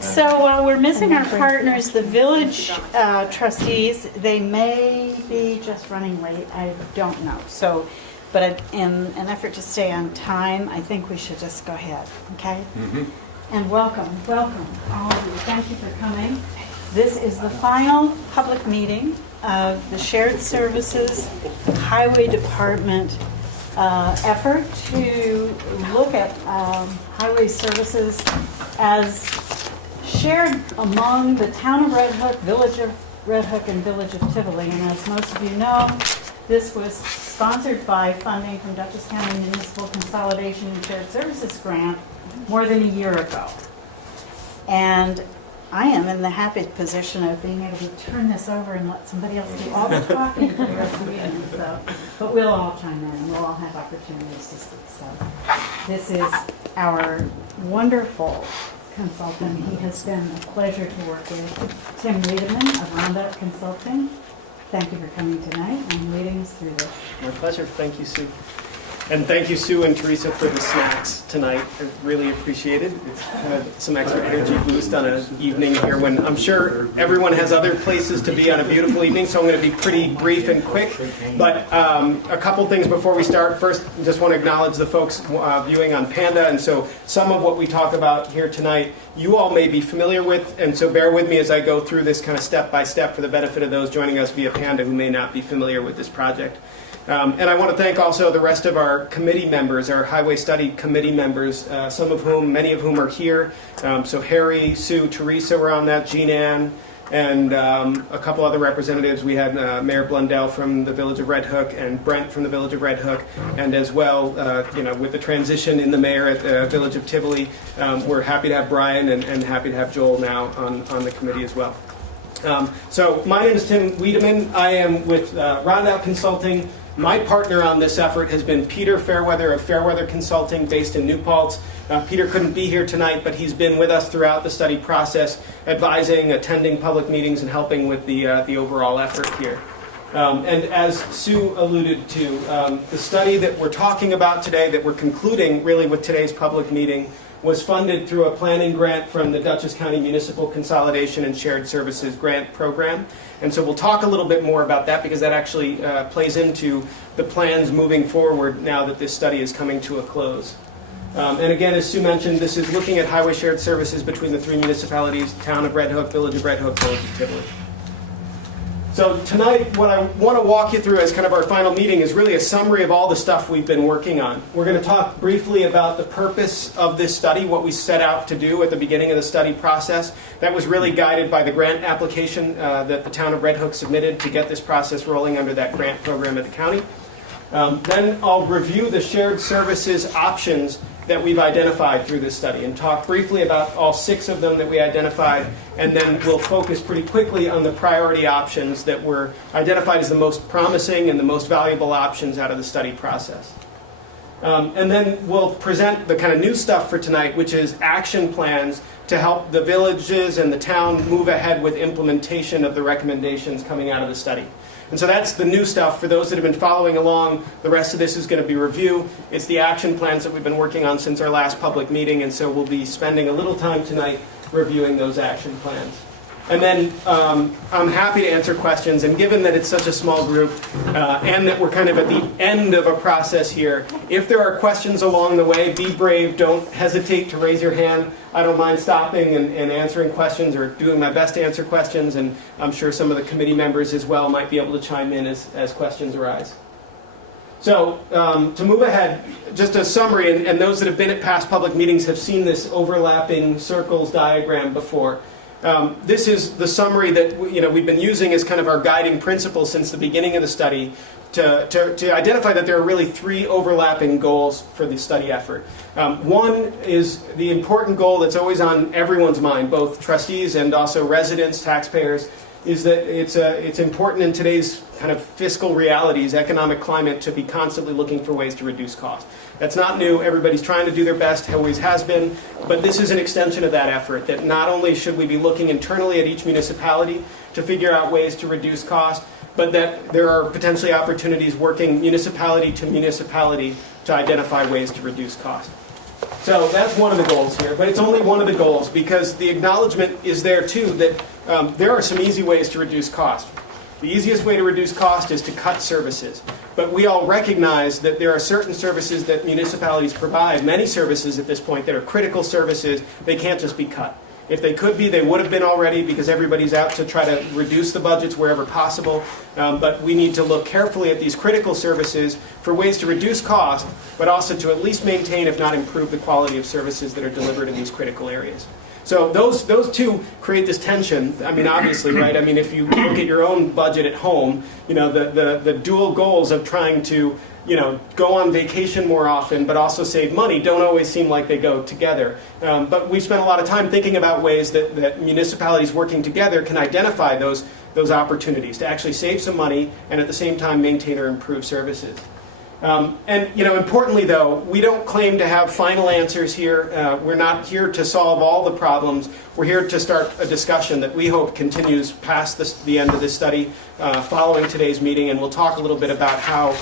So we're missing our partners, the village trustees. They may be just running late. I don't know. So, but in an effort to stay on time, I think we should just go ahead. Okay. And welcome all of you. Thank you for coming. This is the final public meeting of the Shared Services Highway Department effort to look at highway services as shared among the town of Red Hook, village of Red Hook, and village of Tivoli. And as most of you know, this was sponsored by funding from Dutchess County Municipal Consolidation and Shared Services Grant more than a year ago. And I am in the happy position of being able to turn this over and let somebody else do all the talking for the rest of the meeting. So, but we'll all chime in and we'll all have opportunities to speak. So this is our wonderful consultant. He has been a pleasure to work with. Tim Wiedemann of Roundup Consulting. Thank you for coming tonight and leading us through this. My pleasure. Thank you, Sue. And thank you, Sue and Teresa, for the snacks tonight. I really appreciate it. It's kind of some extra energy boost on an evening here when I'm sure everyone has other places to be on a beautiful evening, so I'm going to be pretty brief and quick. But a couple things before we start. First, just want to acknowledge the folks viewing on Panda, and so some of what we talk about here tonight you all may be familiar with, and so bear with me as I go through this kind of step by step for the benefit of those joining us via Panda who may not be familiar with this project. And I want to thank also the rest of our committee members, our Highway Study Committee members, many of whom are here. So Harry, Sue, Teresa were on that, Jean Ann, and a couple other representatives. We had Mayor Blundell from the Village of Red Hook and Brent from the Village of Red Hook, and as well, with the transition in the mayor at the Village of Tivoli, we're happy to have Brian and happy to have Joel now on the committee as well. So my name is Tim Wiedemann. I am with Roundup Consulting. My partner on this effort has been Peter Fairweather of Fairweather Consulting based in New Paltz. Peter couldn't be here tonight, but he's been with us throughout the study process, advising, attending public meetings, and helping with the overall effort here. And as Sue alluded to, the study that we're talking about today, that we're concluding really with today's public meeting, was funded through a planning grant from the Dutchess County Municipal Consolidation and Shared Services Grant Program. And so we'll talk a little bit more about that because that actually plays into the plans moving forward now that this study is coming to a close. And again, as Sue mentioned, this is looking at highway shared services between the three municipalities, Town of Red Hook, Village of Red Hook, Village of Tivoli. So tonight, what I want to walk you through as kind of our final meeting is really a summary of all the stuff we've been working on. We're going to talk briefly about the purpose of this study, what we set out to do at the beginning of the study process. That was really guided by the grant application that the Town of Red Hook submitted to get this process rolling under that grant program at the county. Then I'll review the shared services options that we've identified through this study and talk briefly about all 6 of them that we identified, and then we'll focus pretty quickly on the priority options that were identified as the most promising and the most valuable options out of the study process. And then we'll present the kind of new stuff for tonight, which is action plans to help the villages and the town move ahead with implementation of the recommendations coming out of the study. And so that's the new stuff. For those that have been following along, the rest of this is going to be review. It's the action plans that we've been working on since our last public meeting, and so we'll be spending a little time tonight reviewing those action plans. And then I'm happy to answer questions, and given that it's such a small group and that we're kind of at the end of a process here, if there are questions along the way, be brave, don't hesitate to raise your hand. I don't mind stopping and answering questions or doing my best to answer questions, and I'm sure some of the committee members as well might be able to chime in as questions arise. So to move ahead, just a summary, and those that have been at past public meetings have seen this overlapping circles diagram before. This is the summary that we've been using as kind of our guiding principle since the beginning of the study to identify that there are really 3 overlapping goals for the study effort. One is the important goal that's always on everyone's mind, both trustees and also residents, taxpayers, is that it's important in today's kind of fiscal realities, economic climate, to be constantly looking for ways to reduce cost. That's not new. Everybody's trying to do their best, always has been, but this is an extension of that effort, that not only should we be looking internally at each municipality to figure out ways to reduce cost, but that there are potentially opportunities working municipality to municipality to identify ways to reduce cost. So that's one of the goals here, but it's only one of the goals because the acknowledgement is there too that there are some easy ways to reduce cost. The easiest way to reduce cost is to cut services. But we all recognize that there are certain services that municipalities provide, many services at this point that are critical services, they can't just be cut. If they could be, they would have been already because everybody's out to try to reduce the budgets wherever possible. But we need to look carefully at these critical services for ways to reduce cost, but also to at least maintain, if not improve, the quality of services that are delivered in these critical areas. So those two create this tension. I mean, obviously, right? I mean, if you look at your own budget at home, you know, the dual goals of trying to, you know, go on vacation more often, but also save money don't always seem like they go together. But we've spent a lot of time thinking about ways that municipalities working together can identify those opportunities to actually save some money and at the same time maintain or improve services. And, you know, importantly, though, we don't claim to have final answers here. We're not here to solve all the problems. We're here to start a discussion that we hope continues past the end of this study following today's meeting. And we'll talk a little bit about how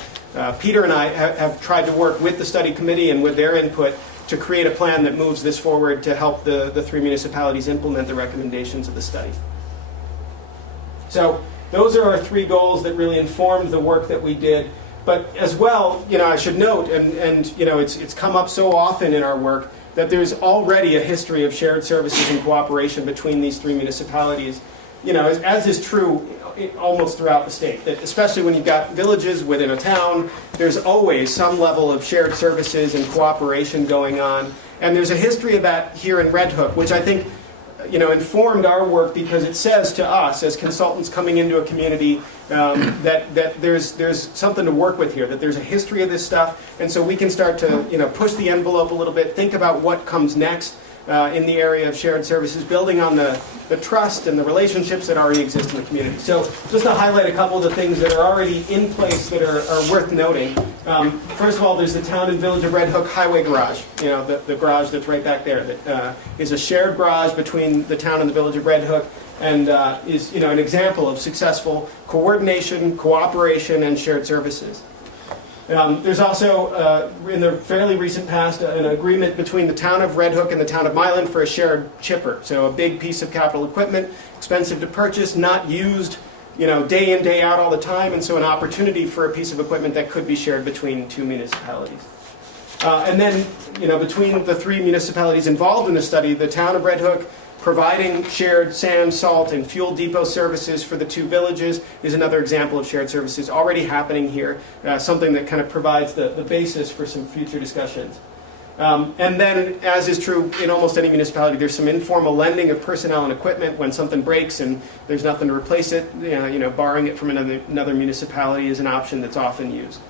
Peter and I have tried to work with the study committee and with their input to create a plan that moves this forward to help the three municipalities implement the recommendations of the study. So those are our three goals that really informed the work that we did. But as well, you know, I should note, and you know, it's come up so often in our work that there's already a history of shared services and cooperation between these three municipalities. You know, as is true almost throughout the state, that especially when you've got villages within a town, there's always some level of shared services and cooperation going on. And there's a history of that here in Red Hook, which I think, you know, informed our work because it says to us as consultants coming into a community that there's something to work with here, that there's a history of this stuff, and so we can start to, you know, push the envelope a little bit, think about what comes next in the area of shared services, building on the trust and the relationships that already exist in the community. So just to highlight a couple of the things that are already in place that are worth noting. First of all, there's the Town and Village of Red Hook Highway Garage, you know, the garage that's right back there that is a shared garage between the town and the Village of Red Hook and is, you know, an example of successful coordination, cooperation, and shared services. There's also, in the fairly recent past, an agreement between the town of Red Hook and the town of Milan for a shared chipper. So a big piece of capital equipment, expensive to purchase, not used, you know, day in, day out all the time, and so an opportunity for a piece of equipment that could be shared between two municipalities. And then, you know, between the three municipalities involved in the study, the town of Red Hook providing shared sand, salt, and fuel depot services for the two villages is another example of shared services already happening here, something that kind of provides the basis for some future discussions. And then, as is true in almost any municipality, there's some informal lending of personnel and equipment when something breaks and there's nothing to replace it. You know, borrowing it from another municipality is an option that's often used.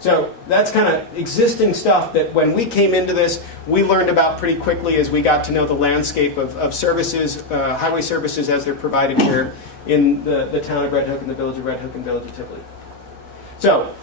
So that's kind of existing stuff that when we came into this, we learned about pretty quickly as we got to know the landscape of services, highway services as they're provided here in the town of Red Hook and the Village of Red Hook and Village of Tivoli. So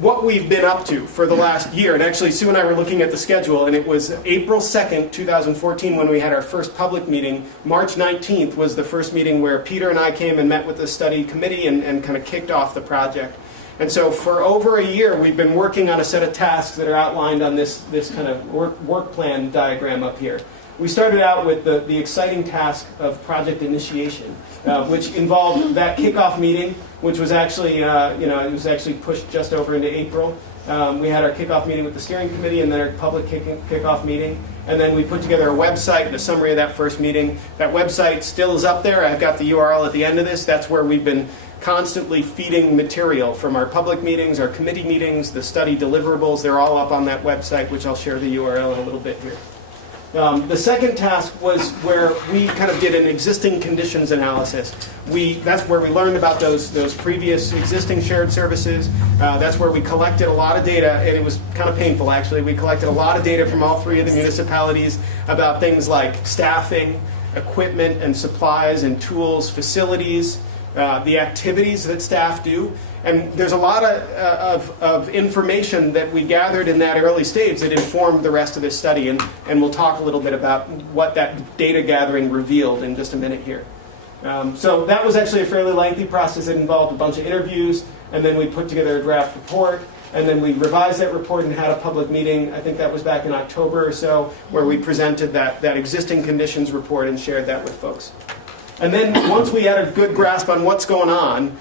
what we've been up to for the last year, and actually Sue and I were looking at the schedule, and it was April 2nd, 2014 when we had our first public meeting. March 19th was the first meeting where Peter and I came and met with the study committee and kind of kicked off the project. And so for over a year, we've been working on a set of tasks that are outlined on this kind of work plan diagram up here. We started out with the exciting task of project initiation, which involved that kickoff meeting, which was actually, it was actually pushed just over into April. We had our kickoff meeting with the steering committee and then our public kickoff meeting. And then we put together a website and a summary of that first meeting. That website still is up there. I've got the URL at the end of this. That's where we've been constantly feeding material from our public meetings, our committee meetings, the study deliverables. They're all up on that website, which I'll share the URL in a little bit here. The second task was where we kind of did an existing conditions analysis. That's where we learned about those previous existing shared services. That's where we collected a lot of data, and it was kind of painful actually. We collected a lot of data from all three of the municipalities about things like staffing, equipment and supplies and tools, facilities, the activities that staff do. And there's a lot of information that we gathered in that early stage that informed the rest of this study, and we'll talk a little bit about what that data gathering revealed in just a minute here. So that was actually a fairly lengthy process. It involved a bunch of interviews, and then we put together a draft report. And then we revised that report and had a public meeting, I think that was back in October or so, where we presented that existing conditions report and shared that with folks. And then once we had a good grasp on what's going on,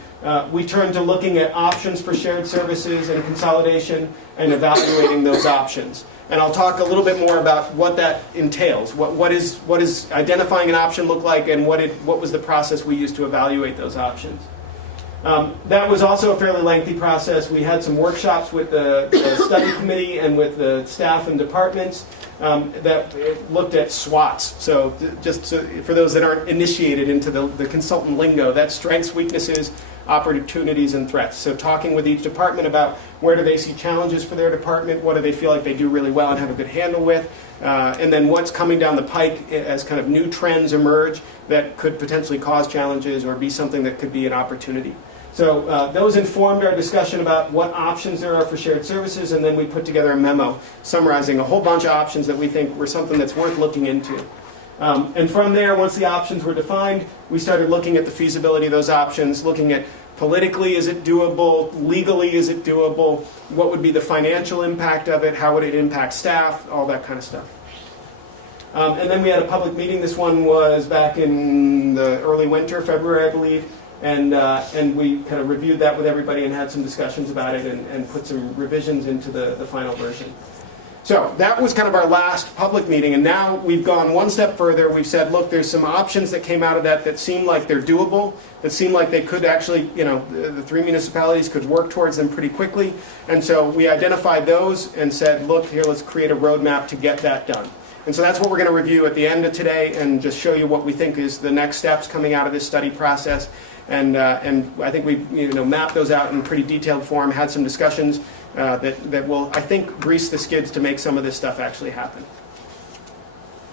we turned to looking at options for shared services and consolidation and evaluating those options. And I'll talk a little bit more about what that entails. What is identifying an option look like, and what was the process we used to evaluate those options. That was also a fairly lengthy process. We had some workshops with the study committee and with the staff and departments that looked at SWOTs. So for those that aren't initiated into the consultant lingo, that's strengths, weaknesses, opportunities, and threats. So talking with each department about where do they see challenges for their department, what do they feel like they do really well and have a good handle with, and then what's coming down the pike as kind of new trends emerge that could potentially cause challenges or be something that could be an opportunity. So those informed our discussion about what options there are for shared services, and then we put together a memo summarizing a whole bunch of options that we think were something that's worth looking into. And from there, once the options were defined, we started looking at the feasibility of those options, looking at politically, is it doable? Legally, is it doable? What would be the financial impact of it? How would it impact staff? All that kind of stuff. And then we had a public meeting. This one was back in the early winter, February, I believe. And we kind of reviewed that with everybody and had some discussions about it and put some revisions into the final version. So that was kind of our last public meeting, and now we've gone one step further. We've said, look, there's some options that came out of that seem like they're doable, that seem like they could actually, the 3 municipalities could work towards them pretty quickly. And so we identified those and said, look, here, let's create a roadmap to get that done. And so that's what we're going to review at the end of today and just show you what we think is the next steps coming out of this study process. And I think we mapped those out in pretty detailed form, had some discussions that will, I think, grease the skids to make some of this stuff actually happen.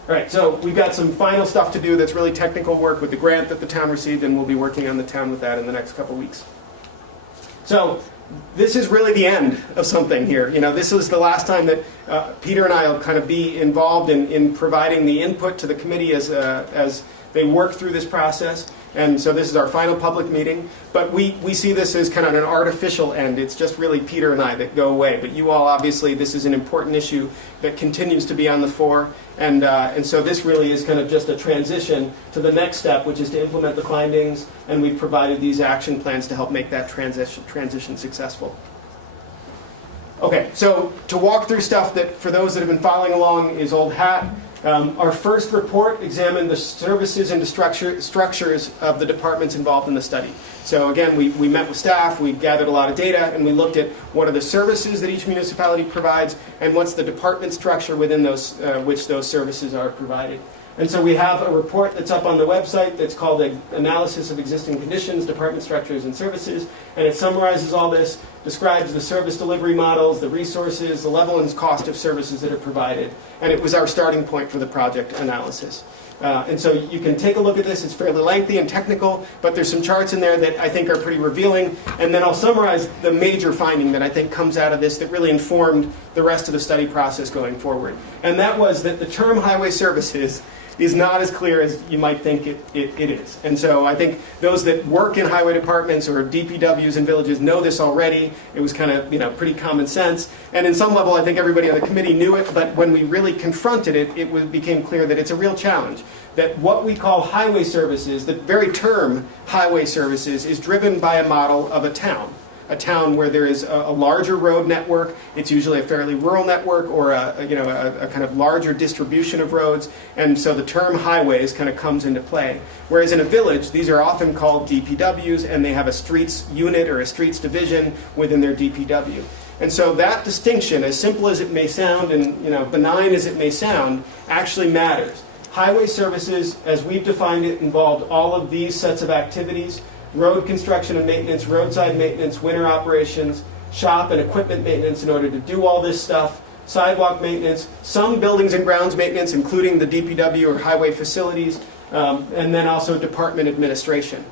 All right, so we've got some final stuff to do that's really technical work with the grant that the town received, and we'll be working on the town with that in the next couple weeks. So this is really the end of something here. This is the last time that Peter and I will kind of be involved in providing the input to the committee as they work through this process. And so this is our final public meeting. But we see this as kind of an artificial end. It's just really Peter and I that go away. But you all, obviously, this is an important issue that continues to be on the fore. And so this really is kind of just a transition to the next step, which is to implement the findings. And we've provided these action plans to help make that transition successful. Okay, so to walk through stuff that, for those that have been following along, is old hat. Our first report examined the services and the structures of the departments involved in the study. So again, we met with staff, we gathered a lot of data, and we looked at what are the services that each municipality provides, and what's the department structure within those which those services are provided. And so we have a report that's up on the website that's called Analysis of Existing Conditions, Department Structures and Services, and it summarizes all this, describes the service delivery models, the resources, the level and cost of services that are provided, and it was our starting point for the project analysis. And so you can take a look at this. It's fairly lengthy and technical, but there's some charts in there that I think are pretty revealing. And then I'll summarize the major finding that I think comes out of this that really informed the rest of the study process going forward. And that was that the term highway services is not as clear as you might think it is. And so I think those that work in highway departments or DPWs in villages know this already. It was kind of pretty common sense. And in some level, I think everybody on the committee knew it, but when we really confronted it, it became clear that it's a real challenge. That what we call highway services, the very term highway services, is driven by a model of a town where there is a larger road network. It's usually a fairly rural network or a kind of larger distribution of roads, and so the term highways kind of comes into play. Whereas in a village, these are often called DPWs, and they have a streets unit or a streets division within their DPW. And so that distinction, as simple as it may sound and benign as it may sound, actually matters. Highway services, as we've defined it, involved all of these sets of activities: road construction and maintenance, roadside maintenance, winter operations, shop and equipment maintenance in order to do all this stuff, sidewalk maintenance, some buildings and grounds maintenance, including the DPW or highway facilities, and then also department administration.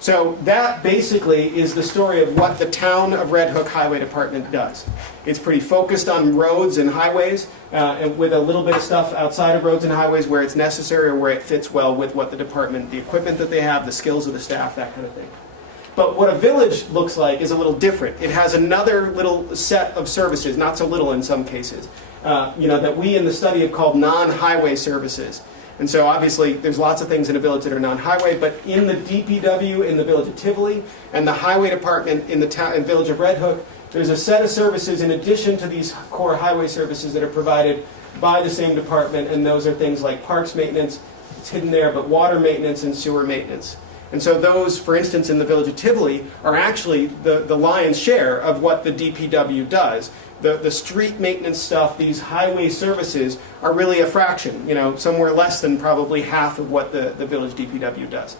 So that basically is the story of what the town of Red Hook Highway Department does. It's pretty focused on roads and highways, and with a little bit of stuff outside of roads and highways where it's necessary or where it fits well with what the department, the equipment that they have, the skills of the staff, that kind of thing. But what a village looks like is a little different. It has another little set of services, not so little in some cases, that we in the study have called non-highway services. And so obviously there's lots of things in a village that are non-highway, but in the DPW in the village of Tivoli and the highway department in the village of Red Hook, there's a set of services in addition to these core highway services that are provided by the same department, and those are things like parks maintenance, it's hidden there, but water maintenance and sewer maintenance. And so those, for instance, in the village of Tivoli, are actually the lion's share of what the DPW does. The street maintenance stuff, these highway services, are really a fraction, somewhere less than probably half of what the village DPW does.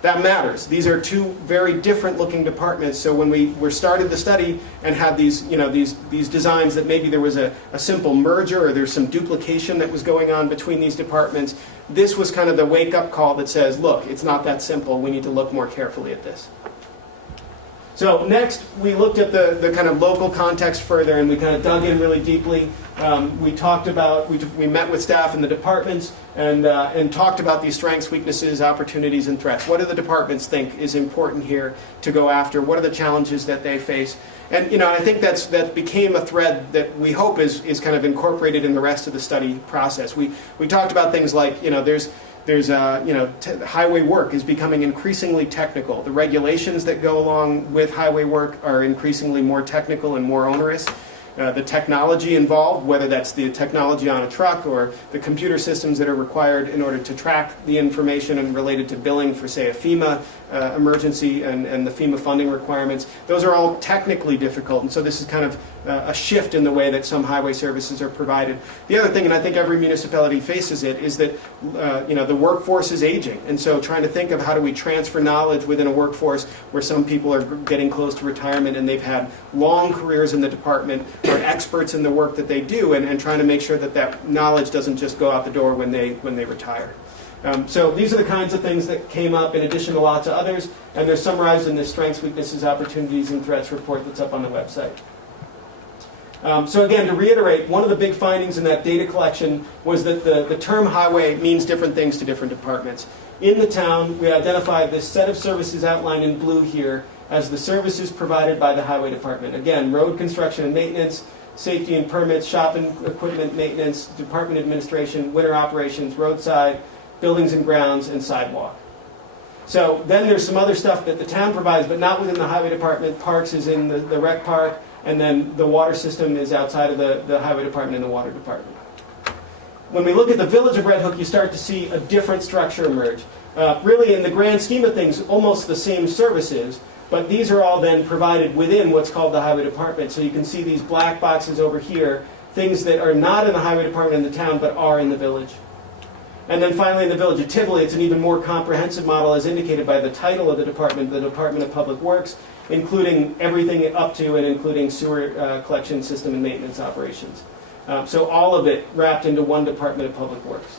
That matters. These are two very different looking departments. So when we started the study and had these designs that maybe there was a simple merger or there's some duplication that was going on between these departments, this was kind of the wake up call that says, look, it's not that simple. We need to look more carefully at this. So next, we looked at the kind of local context further, and we kind of dug in really deeply. We talked about, we met with staff in the departments and talked about these strengths, weaknesses, opportunities, and threats. What do the departments think is important here to go after? What are the challenges that they face? And I think that became a thread that we hope is kind of incorporated in the rest of the study process. We talked about things like, highway work is becoming increasingly technical. The regulations that go along with highway work are increasingly more technical and more onerous. The technology involved, whether that's the technology on a truck or the computer systems that are required in order to track the information and related to billing for, say, a FEMA emergency and the FEMA funding requirements, those are all technically difficult. And so this is kind of a shift in the way that some highway services are provided. The other thing, and I think every municipality faces it, is that the workforce is aging. And so trying to think of how do we transfer knowledge within a workforce where some people are getting close to retirement and they've had long careers in the department, are experts in the work that they do, and trying to make sure that knowledge doesn't just go out the door when they retire. So these are the kinds of things that came up in addition to lots of others, and they're summarized in this Strengths, Weaknesses, Opportunities, and Threats report that's up on the website. So again, to reiterate, one of the big findings in that data collection was that the term highway means different things to different departments. In the town, we identified this set of services outlined in blue here as the services provided by the highway department. Again, road construction and maintenance, safety and permits, shop and equipment maintenance, department administration, winter operations, roadside, buildings and grounds, and sidewalk. So then there's some other stuff that the town provides, but not within the highway department. Parks is in the rec park, and then the water system is outside of the highway department and the water department. When we look at the village of Red Hook, you start to see a different structure emerge. Really, in the grand scheme of things, almost the same services, but these are all then provided within what's called the highway department. So you can see these black boxes over here, things that are not in the highway department in the town, but are in the village. And then finally, in the village of Tivoli, it's an even more comprehensive model as indicated by the title of the Department of Public Works, including everything up to and including sewer collection system and maintenance operations. So all of it wrapped into one Department of Public Works.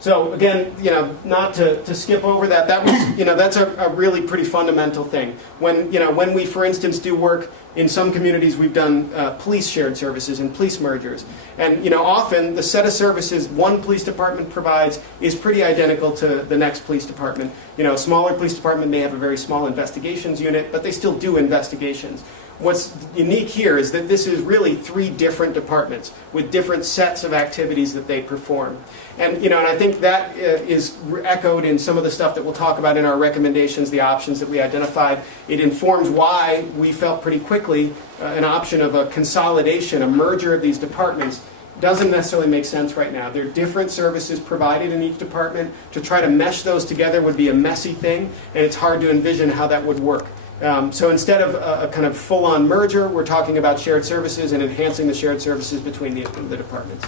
So again, not to skip over that, that's a really pretty fundamental thing. When we, for instance, do work in some communities, we've done police shared services and police mergers. And often the set of services one police department provides is pretty identical to the next police department. A smaller police department may have a very small investigations unit, but they still do investigations. What's unique here is that this is really three different departments with different sets of activities that they perform. And I think that is echoed in some of the stuff that we'll talk about in our recommendations, the options that we identified. It informs why we felt pretty quickly an option of a consolidation, a merger of these departments doesn't necessarily make sense right now. There are different services provided in each department. To try to mesh those together would be a messy thing, and it's hard to envision how that would work. So instead of a kind of full-on merger, we're talking about shared services and enhancing the shared services between the departments.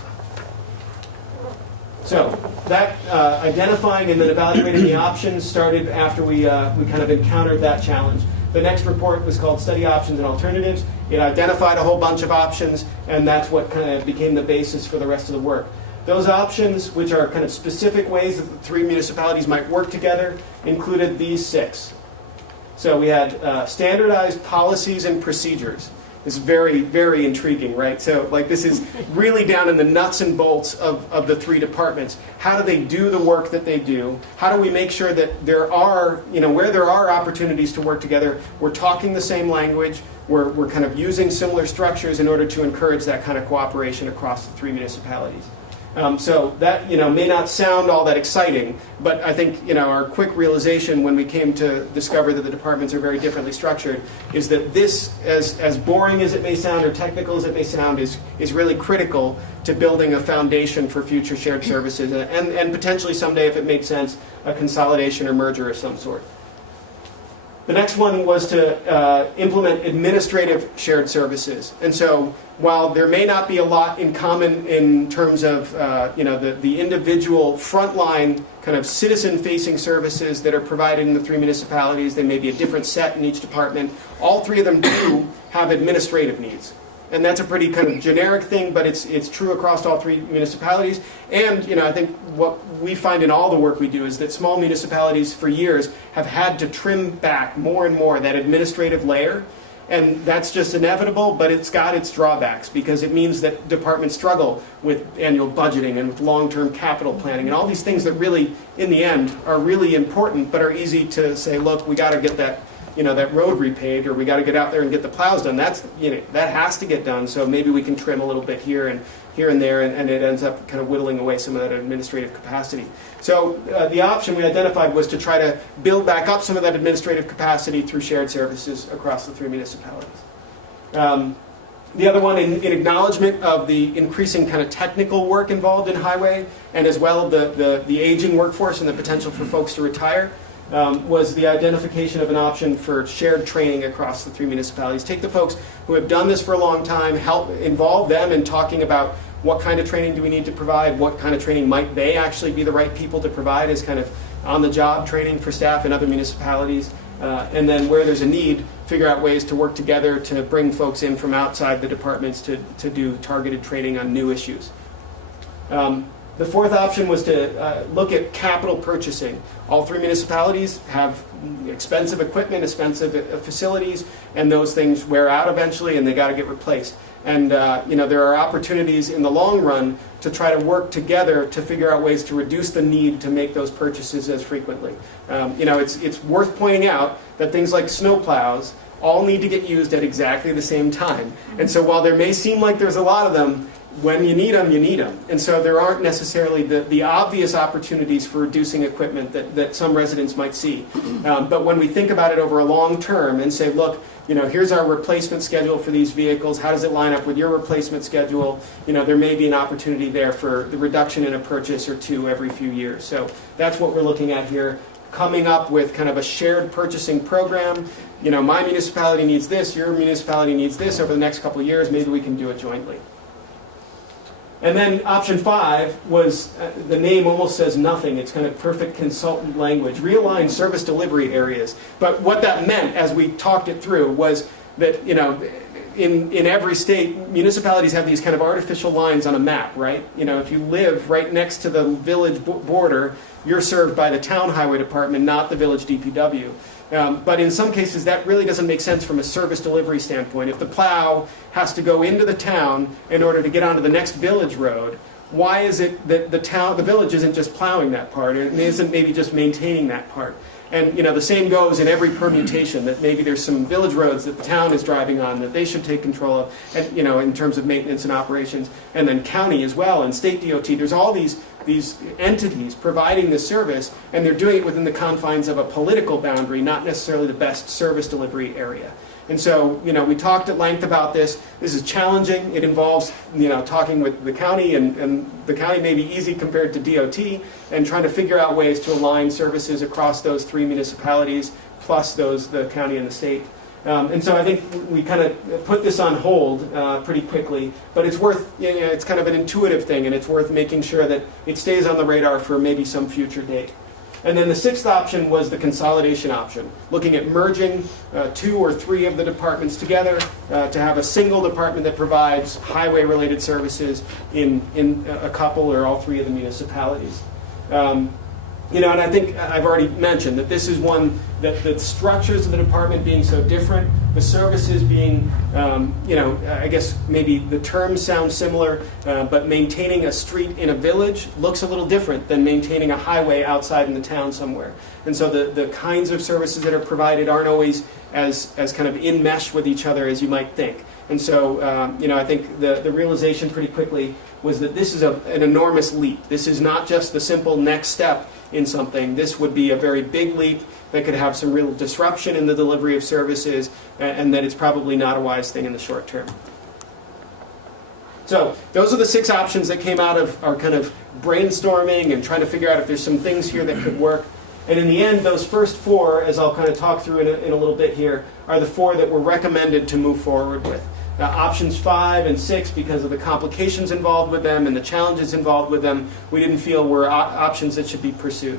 So that identifying and then evaluating the options started after we kind of encountered that challenge. The next report was called Study Options and Alternatives. It identified a whole bunch of options, and that's what kind of became the basis for the rest of the work. Those options, which are kind of specific ways that the three municipalities might work together, included these 6. So we had standardized policies and procedures. is very, very intriguing, right? So like this is really down in the nuts and bolts of the three departments. How do they do the work that they do? How do we make sure that there are, where there are opportunities to work together, we're talking the same language, we're kind of using similar structures in order to encourage that kind of cooperation across the three municipalities. So that may not sound all that exciting, but I think our quick realization when we came to discover that the departments are very differently structured is that this, as boring as it may sound or technical as it may sound, is really critical to building a foundation for future shared services and potentially someday, if it makes sense, a consolidation or merger of some sort. The next one was to implement administrative shared services. And so while there may not be a lot in common in terms of the individual frontline kind of citizen-facing services that are provided in the three municipalities, they may be a different set in each department, all three of them do have administrative needs. And that's a pretty kind of generic thing, but it's true across all three municipalities. And I think what we find in all the work we do is that small municipalities for years have had to trim back more and more that administrative layer. And that's just inevitable, but it's got its drawbacks because it means that departments struggle with annual budgeting and with long-term capital planning and all these things that really, in the end, are really important, but are easy to say, look, we got to get that that road repaved, or we got to get out there and get the plows done. That has to get done. So maybe we can trim a little bit here and there, and it ends up kind of whittling away some of that administrative capacity. So the option we identified was to try to build back up some of that administrative capacity through shared services across the three municipalities. The other one, in acknowledgement of the increasing kind of technical work involved in highway, and as well the aging workforce and the potential for folks to retire, was the identification of an option for shared training across the three municipalities. Take the folks who have done this for a long time, help involve them in talking about what kind of training do we need to provide, what kind of training might they actually be the right people to provide as kind of on-the-job training for staff in other municipalities, and then where there's a need, figure out ways to work together to bring folks in from outside the departments to do targeted training on new issues. The fourth option was to look at capital purchasing. All three municipalities have expensive equipment, expensive facilities, and those things wear out eventually and they got to get replaced. And there are opportunities in the long run to try to work together to figure out ways to reduce the need to make those purchases as frequently. It's worth pointing out that things like snowplows all need to get used at exactly the same time. And so while there may seem like there's a lot of them, when you need them, you need them. And so there aren't necessarily the obvious opportunities for reducing equipment that some residents might see. But when we think about it over a long term and say, look, here's our replacement schedule for these vehicles, how does it line up with your replacement schedule? There may be an opportunity there for the reduction in a purchase or two every few years. So that's what we're looking at here, coming up with kind of a shared purchasing program. My municipality needs this, your municipality needs this over the next couple of years, maybe we can do it jointly. And then option 5 was, the name almost says nothing. It's kind of perfect consultant language. Realign service delivery areas. But what that meant, as we talked it through, was that, in every state, municipalities have these kind of artificial lines on a map, right? If you live right next to the village border, you're served by the town highway department, not the village DPW. But in some cases, that really doesn't make sense from a service delivery standpoint. If the plow has to go into the town in order to get onto the next village road, why is it that the village isn't just plowing that part, and isn't maybe just maintaining that part? And the same goes in every permutation, that maybe there's some village roads that the town is driving on that they should take control of, and in terms of maintenance and operations, and then county as well, and state DOT. There's all these entities providing this service, and they're doing it within the confines of a political boundary, not necessarily the best service delivery area. And so, we talked at length about this. This is challenging. It involves, talking with the county, and the county may be easy compared to DOT, and trying to figure out ways to align services across those three municipalities, plus the county and the state. And so I think we kind of put this on hold pretty quickly, but it's worth, it's kind of an intuitive thing, and it's worth making sure that it stays on the radar for maybe some future date. And then the sixth option was the consolidation option, looking at merging 2 or 3 of the departments together to have a single department that provides highway-related services in a couple or all 3 of the municipalities. And I think I've already mentioned that this is one that the structures of the department being so different the services being, I guess maybe the terms sound similar, but maintaining a street in a village looks a little different than maintaining a highway outside in the town somewhere. And so the kinds of services that are provided aren't always as kind of in mesh with each other as you might think. And so, I think the realization pretty quickly was that this is an enormous leap. This is not just the simple next step in something. This would be a very big leap that could have some real disruption in the delivery of services, and that it's probably not a wise thing in the short term. So those are the 6 options that came out of our kind of brainstorming and trying to figure out if there's some things here that could work. And in the end, those first 4, as I'll kind of talk through in a little bit here, are the 4 that were recommended to move forward with. Options 5 and 6, because of the complications involved with them and the challenges involved with them, we didn't feel were options that should be pursued.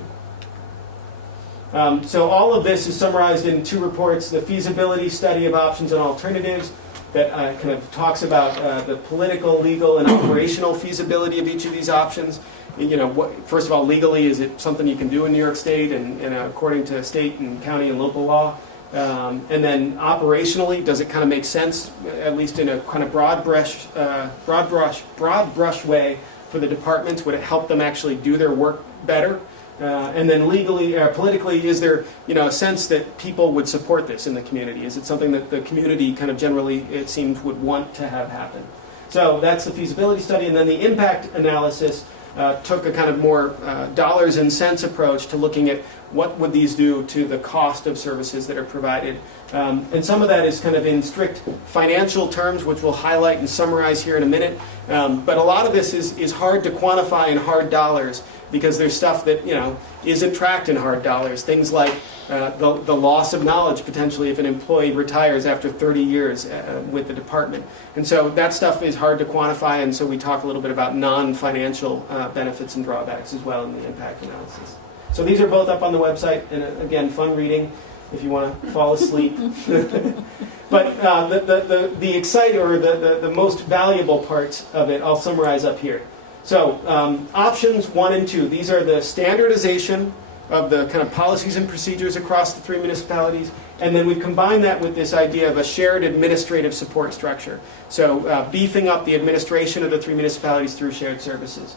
So all of this is summarized in 2 reports: the feasibility study of options and alternatives that kind of talks about the political, legal, and operational feasibility of each of these options. First of all, legally, is it something you can do in New York State and according to state and county and local law? And then operationally, does it kind of make sense, at least in a kind of broad brush way for the departments? Would it help them actually do their work better? And then legally, politically, is there a sense that people would support this in the community? Is it something that the community kind of generally, it seems, would want to have happen? So that's the feasibility study. And then the impact analysis took a kind of more dollars and cents approach to looking at what would these do to the cost of services that are provided. And some of that is kind of in strict financial terms, which we'll highlight and summarize here in a minute. But a lot of this is hard to quantify in hard dollars, because there's stuff that isn't tracked in hard dollars. Things like the loss of knowledge, potentially, if an employee retires after 30 years with the department. And so that stuff is hard to quantify, and so we talk a little bit about non-financial benefits and drawbacks as well in the impact analysis. So these are both up on the website, and again, fun reading if you want to fall asleep. But the exciting, or the most valuable parts of it, I'll summarize up here. So options 1 and 2, these are the standardization of the kind of policies and procedures across the 3 municipalities, and then we've combined that with this idea of a shared administrative support structure. So beefing up the administration of the 3 municipalities through shared services.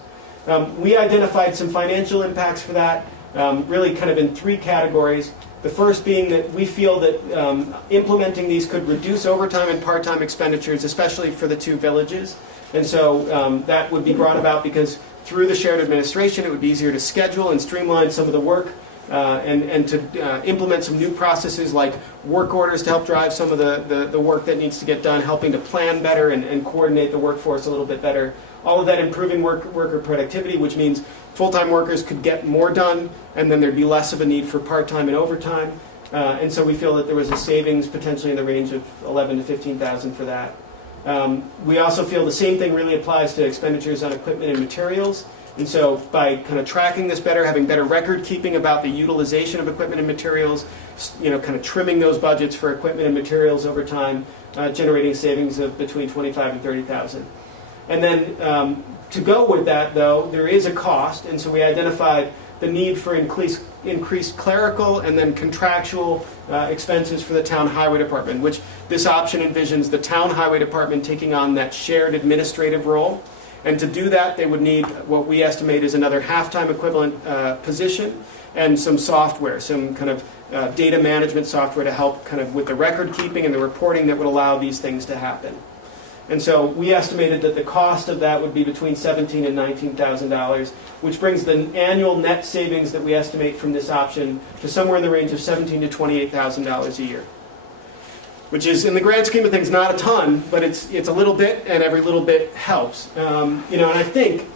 We identified some financial impacts for that, really kind of in 3 categories. The first being that we feel that implementing these could reduce overtime and part-time expenditures, especially for the 2 villages. And so that would be brought about because through the shared administration, it would be easier to schedule and streamline some of the work and to implement some new processes like work orders to help drive some of the work that needs to get done, helping to plan better and coordinate the workforce a little bit better. All of that improving worker productivity, which means full-time workers could get more done, and then there'd be less of a need for part-time and overtime. And so we feel that there was a savings potentially in the range of $11,000 to $15,000 for that. We also feel the same thing really applies to expenditures on equipment and materials. And so by kind of tracking this better, having better record keeping about the utilization of equipment and materials, kind of trimming those budgets for equipment and materials over time, generating savings of between $25,000 and $30,000. And then to go with that, though, there is a cost, and so we identified the need for increased clerical and then contractual expenses for the town highway department, which this option envisions the town highway department taking on that shared administrative role. And to do that, they would need what we estimate is another half-time equivalent position and some software, some kind of data management software to help kind of with the record keeping and the reporting that would allow these things to happen. And so we estimated that the cost of that would be between $17,000 and $19,000, which brings the annual net savings that we estimate from this option to somewhere in the range of $17,000 to $28,000 a year. Which is, in the grand scheme of things, not a ton, but it's a little bit, and every little bit helps. And I think,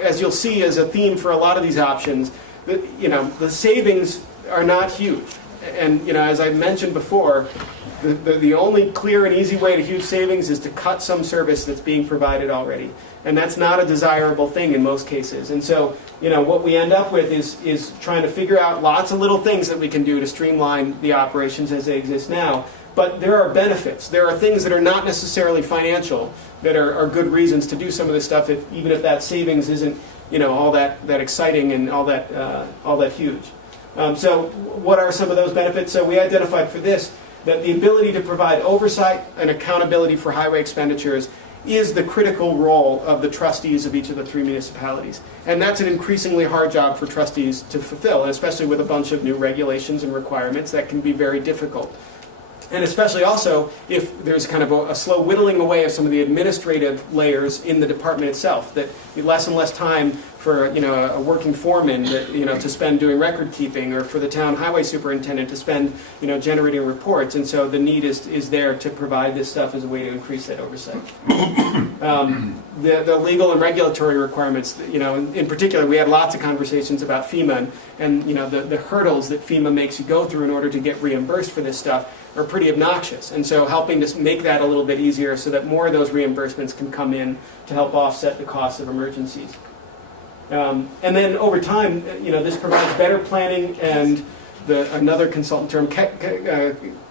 as you'll see as a theme for a lot of these options, the savings are not huge. And as I mentioned before, the only clear and easy way to huge savings is to cut some service that's being provided already. And that's not a desirable thing in most cases. And so, what we end up with is trying to figure out lots of little things that we can do to streamline the operations as they exist now. But there are benefits. There are things that are not necessarily financial that are good reasons to do some of this stuff, even if that savings isn't all that exciting and all that huge. So what are some of those benefits? So we identified for this that the ability to provide oversight and accountability for highway expenditures is the critical role of the trustees of each of the three municipalities. And that's an increasingly hard job for trustees to fulfill, and especially with a bunch of new regulations and requirements that can be very difficult. And especially also if there's kind of a slow whittling away of some of the administrative layers in the department itself, that less and less time for a working foreman to spend doing record keeping, or for the town highway superintendent to spend generating reports. And so the need is there to provide this stuff as a way to increase that oversight. The legal and regulatory requirements, in particular, we had lots of conversations about FEMA and the hurdles that FEMA makes you go through in order to get reimbursed for this stuff are pretty obnoxious. And so helping to make that a little bit easier so that more of those reimbursements can come in to help offset the costs of emergencies. And then over time, this provides better planning and another consultant term,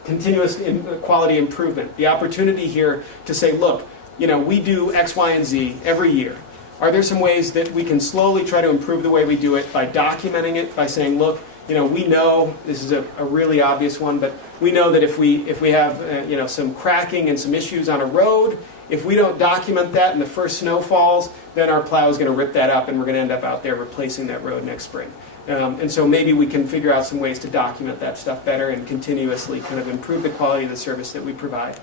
continuous quality improvement. The opportunity here to say, look, we do X, Y, and Z every year. Are there some ways that we can slowly try to improve the way we do it by documenting it, by saying, look, we know, this is a really obvious one, but we know that if we have some cracking and some issues on a road, if we don't document that and the first snow falls, then our plow is going to rip that up and we're going to end up out there replacing that road next spring. And so maybe we can figure out some ways to document that stuff better and continuously kind of improve the quality of the service that we provide.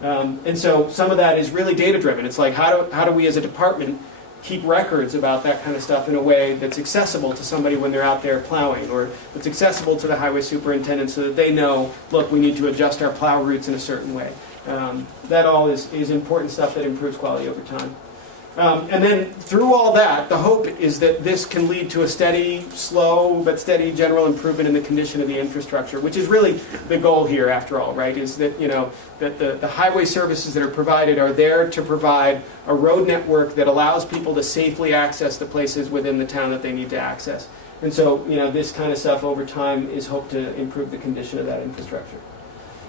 And so some of that is really data driven. It's like how do we as a department keep records about that kind of stuff in a way that's accessible to somebody when they're out there plowing, or that's accessible to the highway superintendent so that they know, look, we need to adjust our plow routes in a certain way. That all is important stuff that improves quality over time. And then through all that, the hope is that this can lead to a steady, slow, but steady general improvement in the condition of the infrastructure, which is really the goal here after all, right? Is that, that the highway services that are provided are there to provide a road network that allows people to safely access the places within the town that they need to access. And so, this kind of stuff over time is hoped to improve the condition of that infrastructure.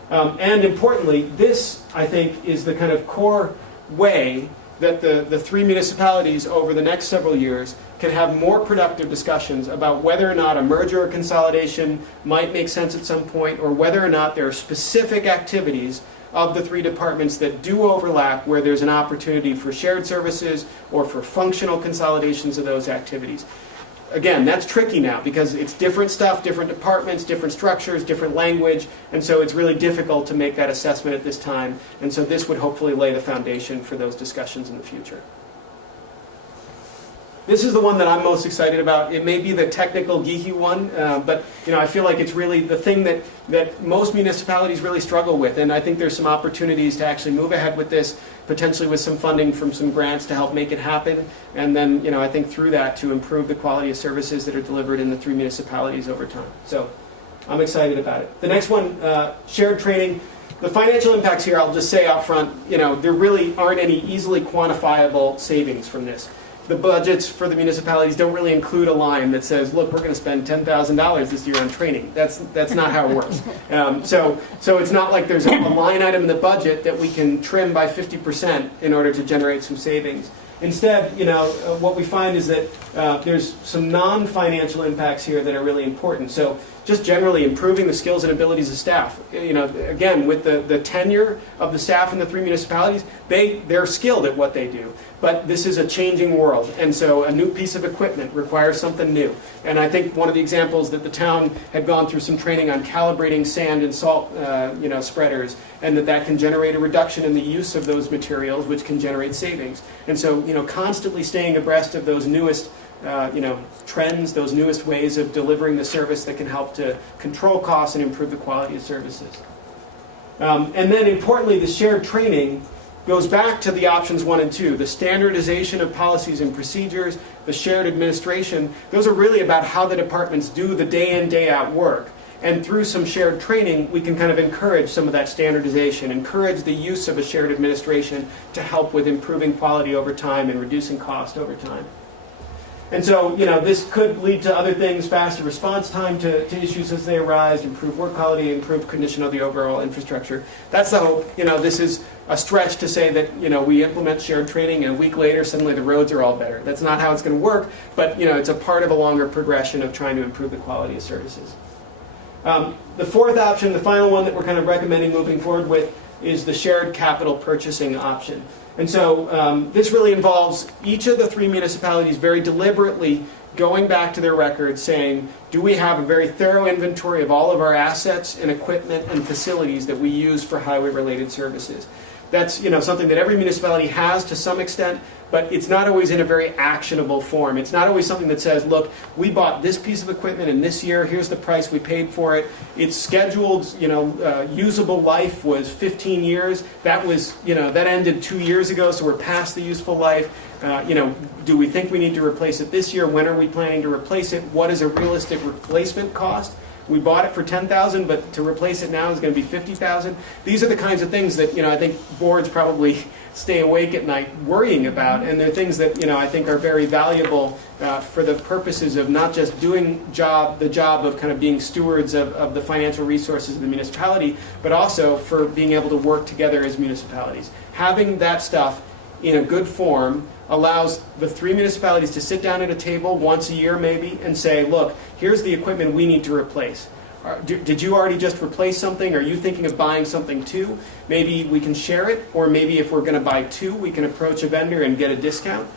And importantly, this, I think, is the kind of core way that the three municipalities over the next several years can have more productive discussions about whether or not a merger or consolidation might make sense at some point, or whether or not there are specific activities of the three departments that do overlap where there's an opportunity for shared services or for functional consolidations of those activities. Again, that's tricky now because it's different stuff, different departments, different structures, different language, and so it's really difficult to make that assessment at this time. And so this would hopefully lay the foundation for those discussions in the future. This is the one that I'm most excited about. It may be the technical, geeky one, but I feel like it's really the thing that most municipalities really struggle with. And I think there's some opportunities to actually move ahead with this, potentially with some funding from some grants to help make it happen. And then, I think through that to improve the quality of services that are delivered in the three municipalities over time. So I'm excited about it. The next one, shared training. The financial impacts here, I'll just say out front, there really aren't any easily quantifiable savings from this. The budgets for the municipalities don't really include a line that says, look, we're going to spend $10,000 this year on training. That's not how it works. So it's not like there's a line item in the budget that we can trim by 50% in order to generate some savings. Instead, what we find is that there's some non-financial impacts here that are really important. So just generally improving the skills and abilities of staff. Again, with the tenure of the staff in the three municipalities, they're skilled at what they do. But this is a changing world, and so a new piece of equipment requires something new. And I think one of the examples that the town had gone through some training on calibrating sand and salt spreaders, and that can generate a reduction in the use of those materials, which can generate savings. And so, constantly staying abreast of those newest trends, those newest ways of delivering the service that can help to control costs and improve the quality of services. And then importantly, the shared training goes back to the options 1 and 2, the standardization of policies and procedures, the shared administration. Those are really about how the departments do the day in, day out work. And through some shared training, we can kind of encourage some of that standardization, encourage the use of a shared administration to help with improving quality over time and reducing cost over time. And so, this could lead to other things, faster response time to issues as they arise, improve work quality, improve condition of the overall infrastructure. That's the hope. This is a stretch to say that, we implement shared training and a week later suddenly the roads are all better. That's not how it's going to work, but, it's a part of a longer progression of trying to improve the quality of services. The fourth option, the final one that we're kind of recommending moving forward with, is the shared capital purchasing option. And so this really involves each of the 3 municipalities very deliberately going back to their records saying, do we have a very thorough inventory of all of our assets and equipment and facilities that we use for highway-related services? That's something that every municipality has to some extent, but it's not always in a very actionable form. It's not always something that says, look, we bought this piece of equipment in this year, here's the price we paid for it. It's scheduled, usable life was 15 years. That was, that ended 2 years ago, so we're past the useful life. Do we think we need to replace it this year? When are we planning to replace it? What is a realistic replacement cost? We bought it for $10,000, but to replace it now is going to be $50,000. These are the kinds of things that I think boards probably stay awake at night worrying about, and they're things that I think are very valuable for the purposes of not just doing the job of kind of being stewards of the financial resources of the municipality, but also for being able to work together as municipalities. Having that stuff in a good form allows the 3 municipalities to sit down at a table once a year maybe and say, look, here's the equipment we need to replace. Did you already just replace something? Are you thinking of buying something too? Maybe we can share it, or maybe if we're going to buy 2, we can approach a vendor and get a discount.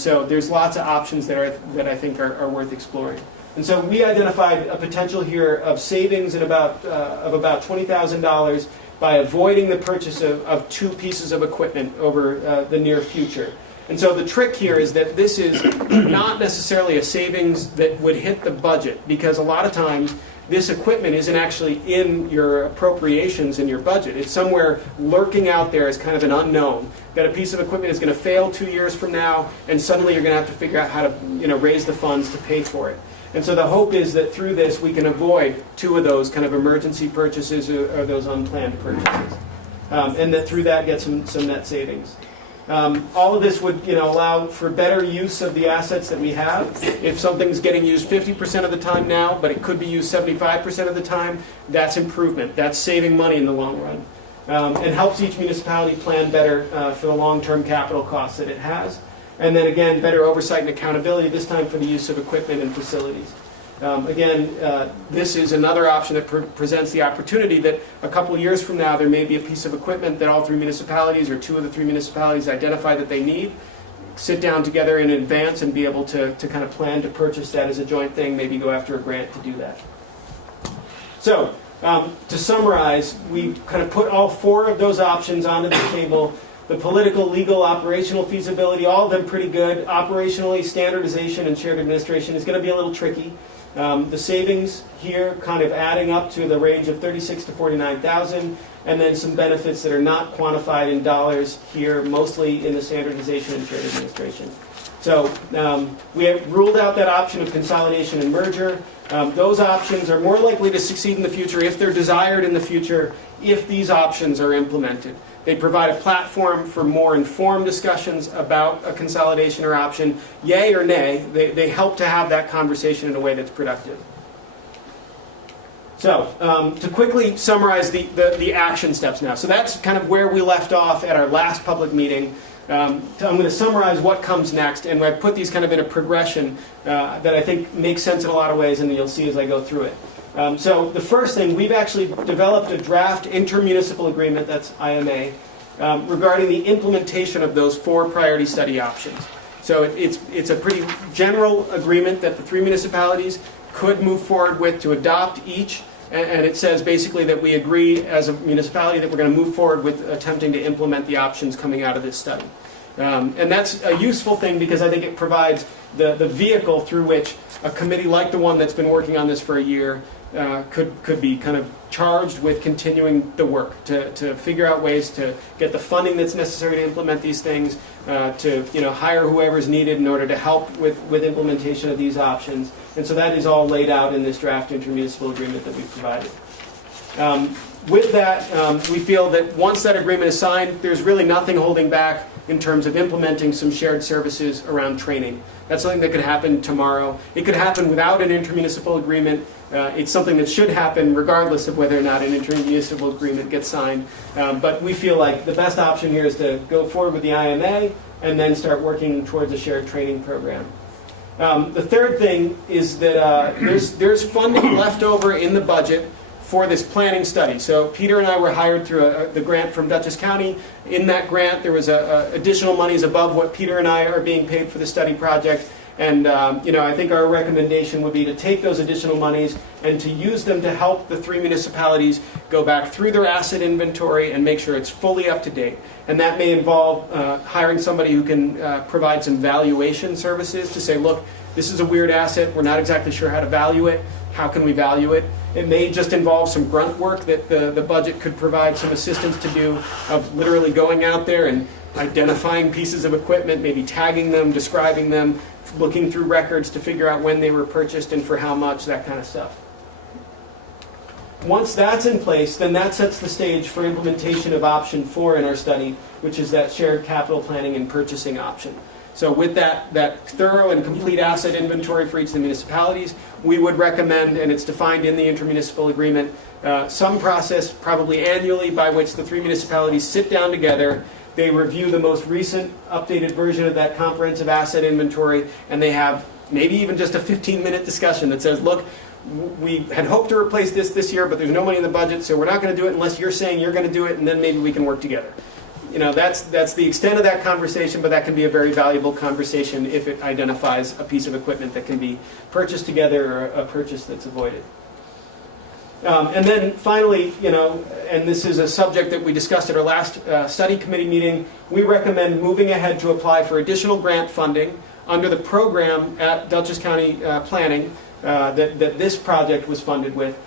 So there's lots of options that I think are worth exploring. And so we identified a potential here of savings of about $20,000 by avoiding the purchase of 2 pieces of equipment over the near future. And so the trick here is that this is not necessarily a savings that would hit the budget, because a lot of times this equipment isn't actually in your appropriations in your budget. It's somewhere lurking out there as kind of an unknown, that a piece of equipment is going to fail 2 years from now, and suddenly you're going to have to figure out how to raise the funds to pay for it. And so the hope is that through this we can avoid 2 of those kind of emergency purchases or those unplanned purchases, and that through that get some net savings. All of this would allow for better use of the assets that we have. If something's getting used 50% of the time now, but it could be used 75% of the time, that's improvement. That's saving money in the long run. And helps each municipality plan better for the long-term capital costs that it has. And then again, better oversight and accountability, this time for the use of equipment and facilities. This is another option that presents the opportunity that a couple of years from now there may be a piece of equipment that all 3 municipalities or 2 of the 3 municipalities identify that they need. Sit down together in advance and be able to kind of plan to purchase that as a joint thing, maybe go after a grant to do that. So, to summarize, we kind of put all 4 of those options onto the table. The political, legal, operational feasibility, all of them pretty good. Operationally, standardization and shared administration is going to be a little tricky. The savings here kind of adding up to the range of $36,000 to $49,000, and then some benefits that are not quantified in dollars here, mostly in the standardization and shared administration. So we have ruled out that option of consolidation and merger. Those options are more likely to succeed in the future if they're desired in the future, if these options are implemented. They provide a platform for more informed discussions about a consolidation or option. Yay or nay, they help to have that conversation in a way that's productive. So, to quickly summarize the action steps now. So that's kind of where we left off at our last public meeting. I'm going to summarize what comes next, and I put these kind of in a progression that I think makes sense in a lot of ways, and you'll see as I go through it. So the first thing, we've actually developed a draft intermunicipal agreement, that's IMA, regarding the implementation of those 4 priority study options. So it's a pretty general agreement that the 3 municipalities could move forward with to adopt each, and it says basically that we agree as a municipality that we're going to move forward with attempting to implement the options coming out of this study. And that's a useful thing because I think it provides the vehicle through which a committee like the one that's been working on this for a year could be kind of charged with continuing the work to figure out ways to get the funding that's necessary to implement these things, to hire whoever's needed in order to help with implementation of these options. And so that is all laid out in this draft intermunicipal agreement that we've provided. With that, we feel that once that agreement is signed, there's really nothing holding back in terms of implementing some shared services around training. That's something that could happen tomorrow. It could happen without an intermunicipal agreement. It's something that should happen regardless of whether or not an intermunicipal agreement gets signed. But we feel like the best option here is to go forward with the IMA and then start working towards a shared training program. The third thing is that there's funding left over in the budget for this planning study. So Peter and I were hired through the grant from Dutchess County. In that grant, there was additional monies above what Peter and I are being paid for the study project. And I think our recommendation would be to take those additional monies and to use them to help the 3 municipalities go back through their asset inventory and make sure it's fully up to date. And that may involve hiring somebody who can provide some valuation services to say, look, this is a weird asset. We're not exactly sure how to value it. How can we value it? It may just involve some grunt work that the budget could provide some assistance to do, of literally going out there and identifying pieces of equipment, maybe tagging them, describing them, looking through records to figure out when they were purchased and for how much, that kind of stuff. Once that's in place, then that sets the stage for implementation of option 4 in our study, which is that shared capital planning and purchasing option. So with that thorough and complete asset inventory for each of the municipalities, we would recommend, and it's defined in the intermunicipal agreement, some process, probably annually, by which the 3 municipalities sit down together. They review the most recent updated version of that comprehensive asset inventory, and they have maybe even just a 15-minute discussion that says, look, we had hoped to replace this year, but there's no money in the budget, so we're not going to do it unless you're saying you're going to do it, and then maybe we can work together. That's the extent of that conversation, but that can be a very valuable conversation if it identifies a piece of equipment that can be purchased together or a purchase that's avoided. And then finally, and this is a subject that we discussed at our last study committee meeting, we recommend moving ahead to apply for additional grant funding under the program at Dutchess County Planning that this project was funded with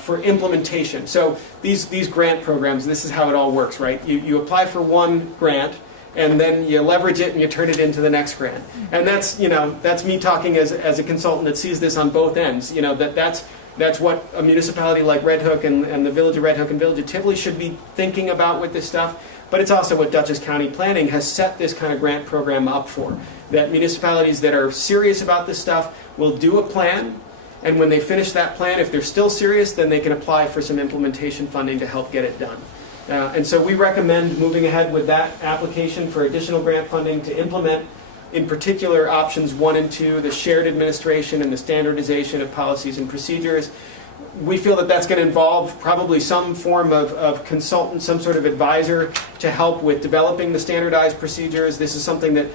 for implementation. So these grant programs, this is how it all works, right? You apply for one grant, and then you leverage it and you turn it into the next grant. And that's me talking as a consultant that sees this on both ends. That's what a municipality like Red Hook and the Village of Red Hook and Village of Tivoli should be thinking about with this stuff. But it's also what Dutchess County Planning has set this kind of grant program up for. That municipalities that are serious about this stuff will do a plan, and when they finish that plan, if they're still serious, then they can apply for some implementation funding to help get it done. And so we recommend moving ahead with that application for additional grant funding to implement, in particular, options 1 and 2, the shared administration and the standardization of policies and procedures. We feel that that's going to involve probably some form of consultant, some sort of advisor to help with developing the standardized procedures. This is something that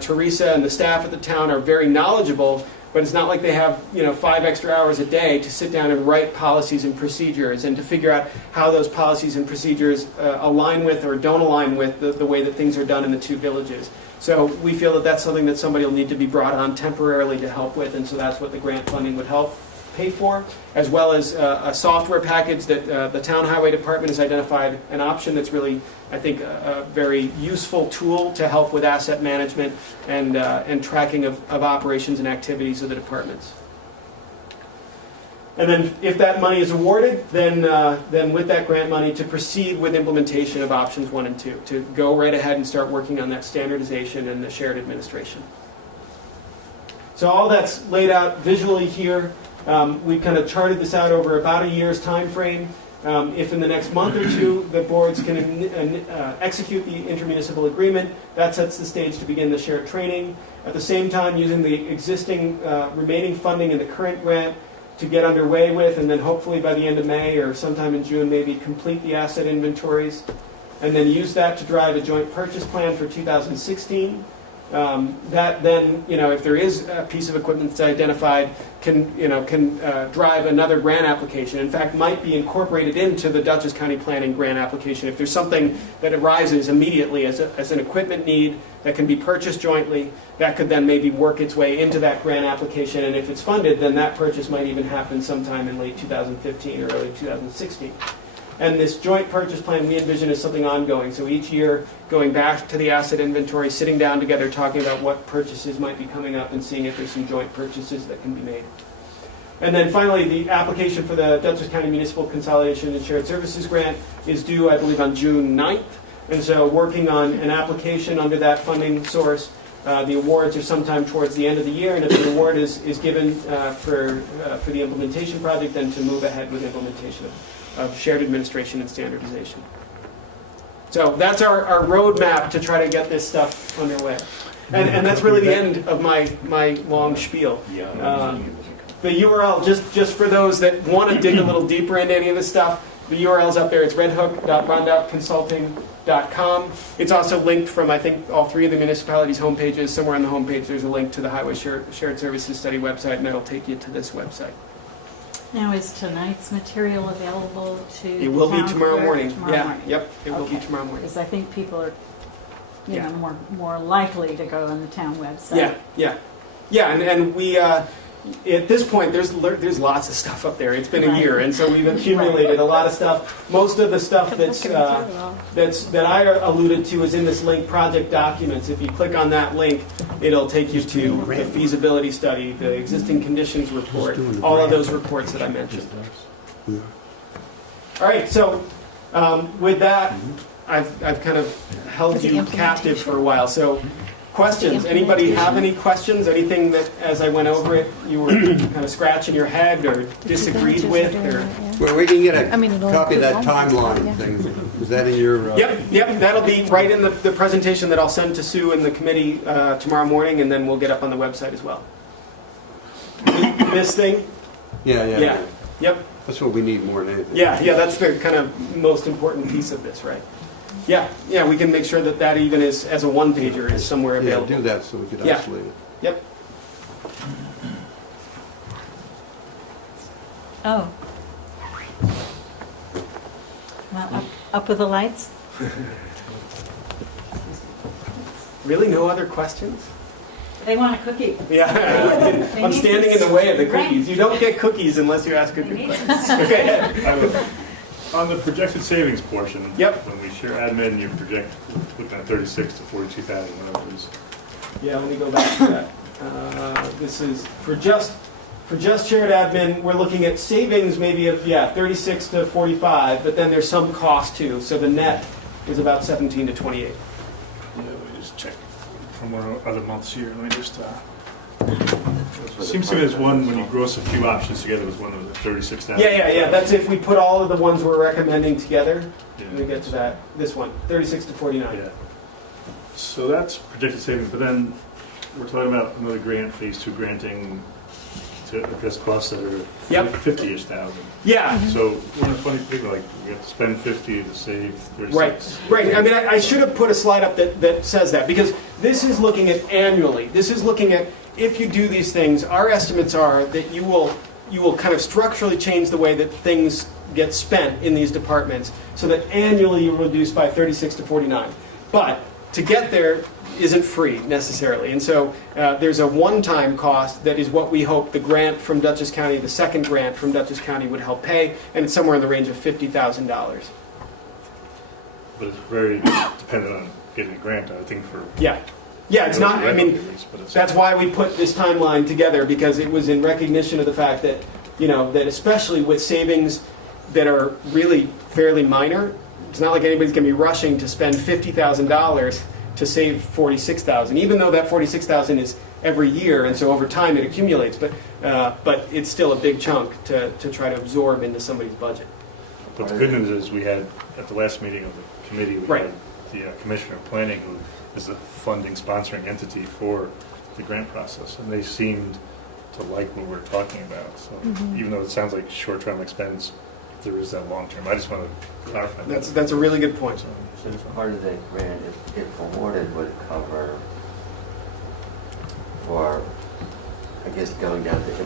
Teresa and the staff at the town are very knowledgeable, but it's not like they have 5 extra hours a day to sit down and write policies and procedures and to figure out how those policies and procedures align with or don't align with the way that things are done in the 2 villages. So we feel that that's something that somebody will need to be brought on temporarily to help with, and so that's what the grant funding would help pay for, as well as a software package that the Town Highway Department has identified an option that's really, I think, a very useful tool to help with asset management and tracking of operations and activities of the departments. And then if that money is awarded, then with that grant money to proceed with implementation of options 1 and 2, to go right ahead and start working on that standardization and the shared administration. So all that's laid out visually here. We kind of charted this out over about a year's time frame. If in the next month or 2 the boards can execute the intermunicipal agreement, that sets the stage to begin the shared training. At the same time, using the existing remaining funding in the current grant to get underway with, and then hopefully by the end of May or sometime in June, maybe complete the asset inventories, and then use that to drive a joint purchase plan for 2016. That then, if there is a piece of equipment that's identified, can drive another grant application. In fact, might be incorporated into the Dutchess County Planning grant application. If there's something that arises immediately as an equipment need that can be purchased jointly, that could then maybe work its way into that grant application. And if it's funded, then that purchase might even happen sometime in late 2015 or early 2016. And this joint purchase plan we envision is something ongoing. So each year, going back to the asset inventory, sitting down together, talking about what purchases might be coming up and seeing if there's some joint purchases that can be made. And then finally, the application for the Dutchess County Municipal Consolidation and Shared Services Grant is due, I believe, on June 9th. And so working on an application under that funding source. The awards are sometime towards the end of the year, and if the award is given for the implementation project, then to move ahead with implementation of shared administration and standardization. So that's our roadmap to try to get this stuff underway. And that's really the end of my long spiel. The URL, just for those that want to dig a little deeper into any of this stuff, the URL's up there. It's redhook.rondoutconsulting.com. It's also linked from, I think, all three of the municipalities' homepages. Somewhere on the homepage, there's a link to the Highway Shared Services Study website, and that'll take you to this website. Now, is tonight's material available to It will be town tomorrow clerk morning. tomorrow Yeah, morning? yep, it will be Okay. tomorrow morning. Because I think people are, you Yeah. know, more likely to go on the town website. Yeah, and we, at this point, there's lots of stuff up there. It's been a Right. year, and so we've accumulated a lot of stuff. Most of the stuff that I alluded to is in this link, Project Documents. If you click on that link, it'll take you to the feasibility study, the existing conditions report, all of those reports that I mentioned. All right, so with that, I've kind of held you captive for a while. So questions? Anybody have any questions? Anything that, as I went over it, you were kind of scratching your head or disagreed with? Or Well, we can get a it'll copy of that include all timeline yeah. thing. Is that in your? Yep, that'll be right in the presentation that I'll send to Sue and the committee tomorrow morning, and then we'll get up on the website as well. This thing? Yeah. Yep. That's what we need more than anything. Yeah, that's the kind of most important piece of this, right? Yeah, we can make sure that even is, as a one-pager, is somewhere Yeah, available. do that so we could Yeah. isolate it. Yep. Oh. Well, up with the lights? Really, no other questions? They want a cookie. Yeah, I'm standing in the way of the cookies. You don't get cookies unless you ask a good question. Okay. On the projected savings portion, Yep. when we share admin, you project looking at 36 to 42,000, whatever it is. Yeah, let me go back to that. This is for just shared admin. We're looking at savings maybe of 36 to 45, but then there's some cost too. So the net is about 17 to 28. Yeah, let me just check from one of the other months here. Let me just. Seems to me there's one when you gross a few options together. Was one that was at 36,000. Yeah. That's if we put all of the ones we're recommending together. Yeah. Let me get to that. This one, 36 to 49. Yeah. So that's projected savings, but then we're talking about another grant, phase 2 granting to address costs that are Yep. 50-ish thousand. Yeah. So we're in a funny thing, like we have to spend 50 to save 36. Right. I mean, I should have put a slide up that says that, because this is looking at annually. This is looking at, if you do these things, our estimates are that you will kind of structurally change the way that things get spent in these departments, so that annually you reduce by 36 to 49. But to get there isn't free necessarily, and so there's a one-time cost that is what we hope the grant from Dutchess County, the second grant from Dutchess County, would help pay, and it's somewhere in the range of $50,000. But it's very dependent on getting a grant, I think, for. Yeah, it's not, I mean, at least, but it's- that's why we put this timeline together, because it was in recognition of the fact that, that especially with savings that are really fairly minor, it's not like anybody's going to be rushing to spend $50,000 to save $46,000, even though that $46,000 is every year, and so over time it accumulates, but it's still a big chunk to try to absorb into somebody's budget. But the good news is we had, at the last meeting of the committee, we Right. had the Commissioner of Planning, who is the funding sponsoring entity for the grant process, and they seemed to like what we're talking about. So even though it sounds like short-term expense, there is that long-term. I just want to clarify that. That's a really good point. Since part of that grant, if awarded, would cover for, I guess, going down to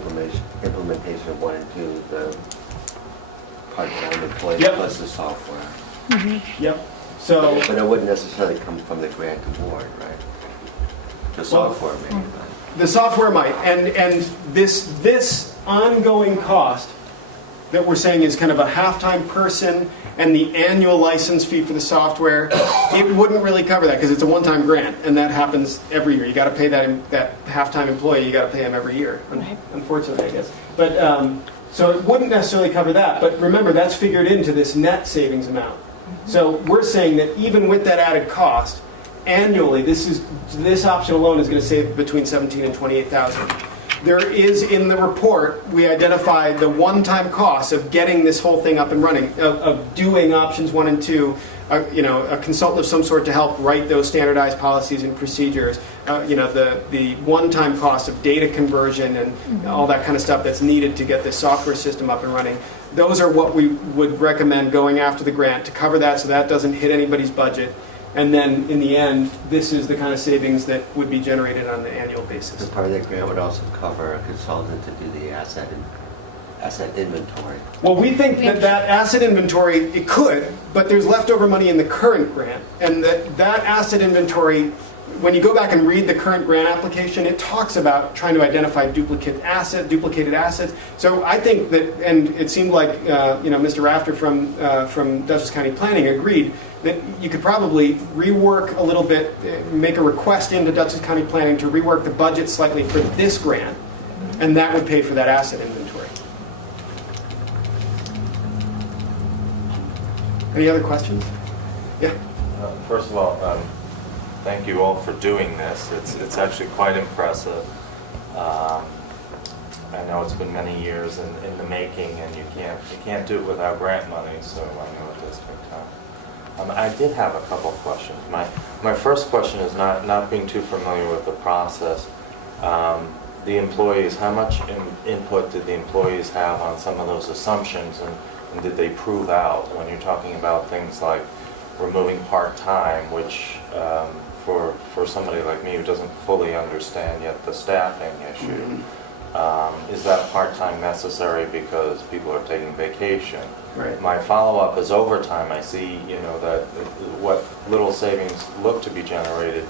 implementation of 1 and 2, the part-time employees Yep. plus the software. Yep. So. But it wouldn't necessarily come from the grant award, right? The software maybe, but. The software might, and this ongoing cost that we're saying is kind of a half-time person and the annual license fee for the software, it wouldn't really cover that because it's a one-time grant, and that happens every year. You got to pay that half-time employee. You got to pay him every year, unfortunately, I guess. But so it wouldn't necessarily cover that. But remember, that's figured into this net savings amount. So we're saying that even with that added cost, annually, this option alone is going to save between $17,000 and $28,000. There is, in the report, we identified the one-time cost of getting this whole thing up and running, of doing options 1 and 2, a consultant of some sort to help write those standardized policies and procedures, the one-time cost of data conversion and all that kind of stuff that's needed to get this software system up and running. Those are what we would recommend going after the grant to cover that so that doesn't hit anybody's budget. And then in the end, this is the kind of savings that would be generated on an annual basis. As part of that grant would also cover a consultant to do the asset inventory. Well, we think that asset inventory, it could, but there's leftover money in the current grant. And that asset inventory, when you go back and read the current grant application, it talks about trying to identify duplicated assets. So I think that, and it seemed like Mr. Rafter from Dutchess County Planning agreed that you could probably rework a little bit, make a request into Dutchess County Planning to rework the budget slightly for this grant, and that would pay for that asset inventory. Any other questions? Yeah. First of all, thank you all for doing this. It's actually quite impressive. I know it's been many years in the making, and you can't do it without grant money. So I know it does take time. I did have a couple questions. My first question is not being too familiar with the process. The employees, how much input did the employees have on some of those assumptions, and did they prove out when you're talking about things like removing part-time, which for somebody like me who doesn't fully understand yet the staffing issue, is that part-time necessary because people are taking vacation? Right. My follow-up is overtime. I see, that what little savings look to be generated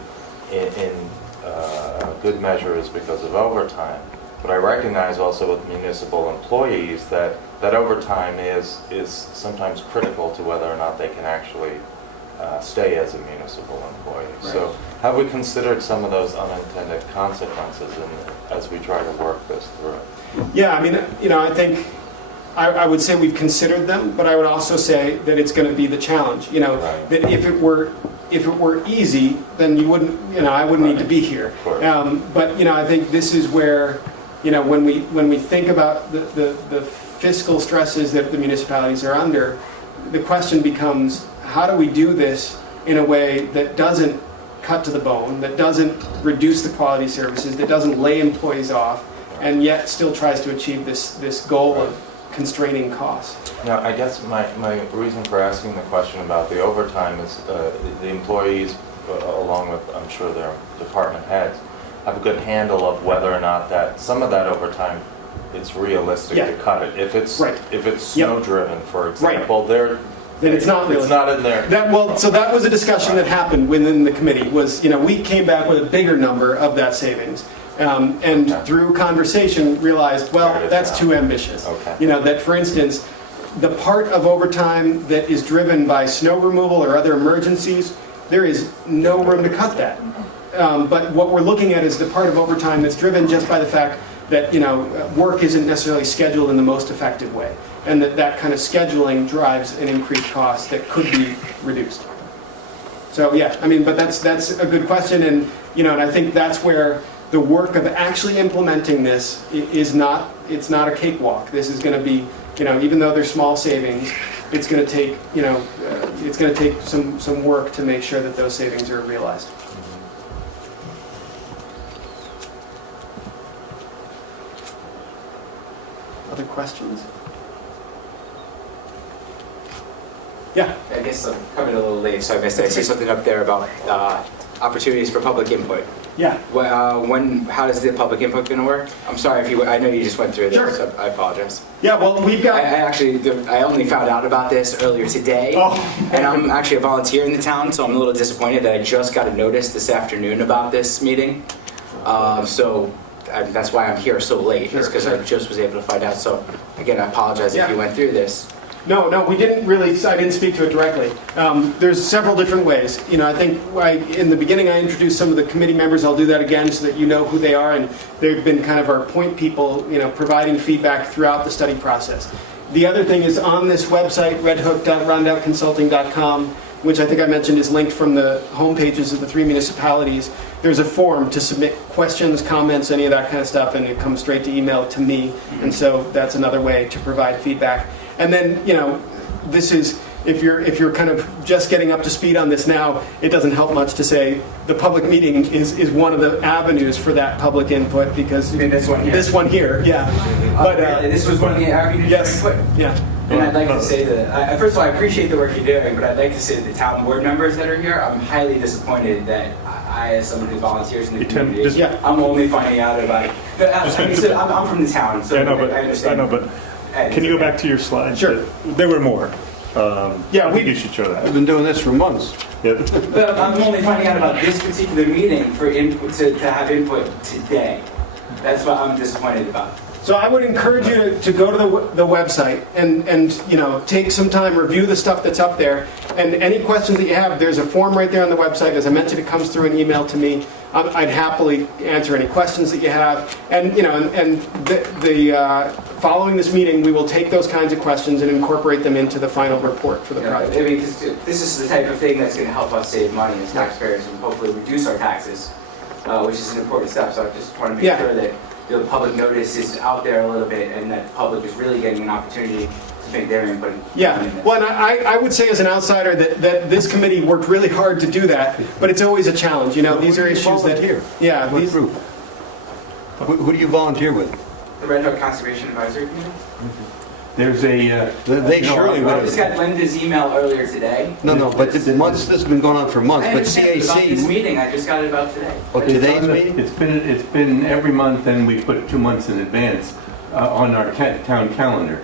in good measure is because of overtime. But I recognize also with municipal employees that overtime is sometimes critical to whether or not they can actually stay as a municipal employee. Right. So have we considered some of those unintended consequences as we try to work this through? Yeah, I mean, I think I would say we've considered them, but I would also say that it's going to be the challenge. Right. That if it were easy, then you wouldn't, I wouldn't need to be here. Of course. But I think this is where, when we think about the fiscal stresses that the municipalities are under, the question becomes, how do we do this in a way that doesn't cut to the bone, that doesn't reduce the quality services, that doesn't lay employees off, and yet still tries to achieve this goal of constraining costs? Now, I guess my reason for asking the question about the overtime is the employees, along with, I'm sure, their department heads, have a good handle of whether or not that some of that overtime, it's realistic to cut it. If it's Right. if it's snow-driven, for example, Then it's not it's not in there. So that was a discussion that happened within the committee. Was we came back with a bigger number of that savings, and through conversation realized, well, that's too ambitious. Okay. That for instance, the part of overtime that is driven by snow removal or other emergencies, there is no room to cut that. But what we're looking at is the part of overtime that's driven just by the fact that work isn't necessarily scheduled in the most effective way, and that kind of scheduling drives an increased cost that could be reduced. So yeah, but that's a good question, and I think that's where the work of actually implementing this it's not a cakewalk. This is going to be, even though there's small savings, it's going to take some work to make sure that those savings are realized. Other questions? Yeah. I guess I'm coming a little late, so I missed it. I see something up there about opportunities for public input. Yeah. How is the public input going to work? I'm sorry I know you just went through this, Sure. so I apologize. Yeah, well, we've got... I only found out about this earlier today, and I'm actually a volunteer in the town, so I'm a little disappointed that I just got a notice this afternoon about this meeting. That's why I'm here so late, is because I just was able to find out. So again, I apologize if you went through this. No, we didn't really, I didn't speak to it directly. There's several different ways. I think in the beginning I introduced some of the committee members. I'll do that again so that you know who they are, and they've been kind of our point people, providing feedback throughout the study process. The other thing is on this website, redhook.rondoutconsulting.com, which I think I mentioned is linked from the home pages of the 3 municipalities. There's a form to submit questions, comments, any of that kind of stuff, and it comes straight to email to me. And so that's another way to provide feedback. And then, this is if you're kind of just getting up to speed on this now, it doesn't help much to say the public meeting is one of the avenues for that public input because You mean this one here? This one here, yeah. But Really? This was one of the avenues. yes, yeah. And I'd like to say that, first of all, I appreciate the work you're doing, but I'd like to say that the town board members that are here, I'm highly disappointed that I, as someone who volunteers in the Hey, Tim, community, just- Yeah. I'm only finding out about it. But, Just I mean, make- so I'm from the town, so Yeah, I know, but, I understand. can you go back to your slide? Sure. There were more. Yeah, I think we- you should show I've that. been doing this for months. Yeah. But I'm only finding out about this particular meeting for input, to have input today. That's what I'm disappointed about. So I would encourage you to go to the website and take some time, review the stuff that's up there, and any questions that you have, there's a form right there on the website. As I mentioned, it comes through an email to me. I'd happily answer any questions that you have. And following this meeting, we will take those kinds of questions and incorporate them into the final report for the Yeah, project. I mean, 'cause this is the type of thing that's going to help us save money as taxpayers and hopefully reduce our taxes, which is an important step. So I just want to make Yeah. sure that the public notice is out there a little bit and that the public is really getting an opportunity to make their input. Yeah, well, and I would say as an outsider that this committee worked really hard to do that, but it's always a challenge. These are issues that Volunteer. Yeah, What these, group? Who do you volunteer with? The Red Hook Conservation Advisory Committee? There's a, They you know, surely I would just have. got Linda's email earlier today. No, but months, this has been going on for months, I but understand about this CAC, meeting, I just got it about today. oh, it's today's on the- meeting? it's been every month, and we put it 2 months in advance on our town calendar.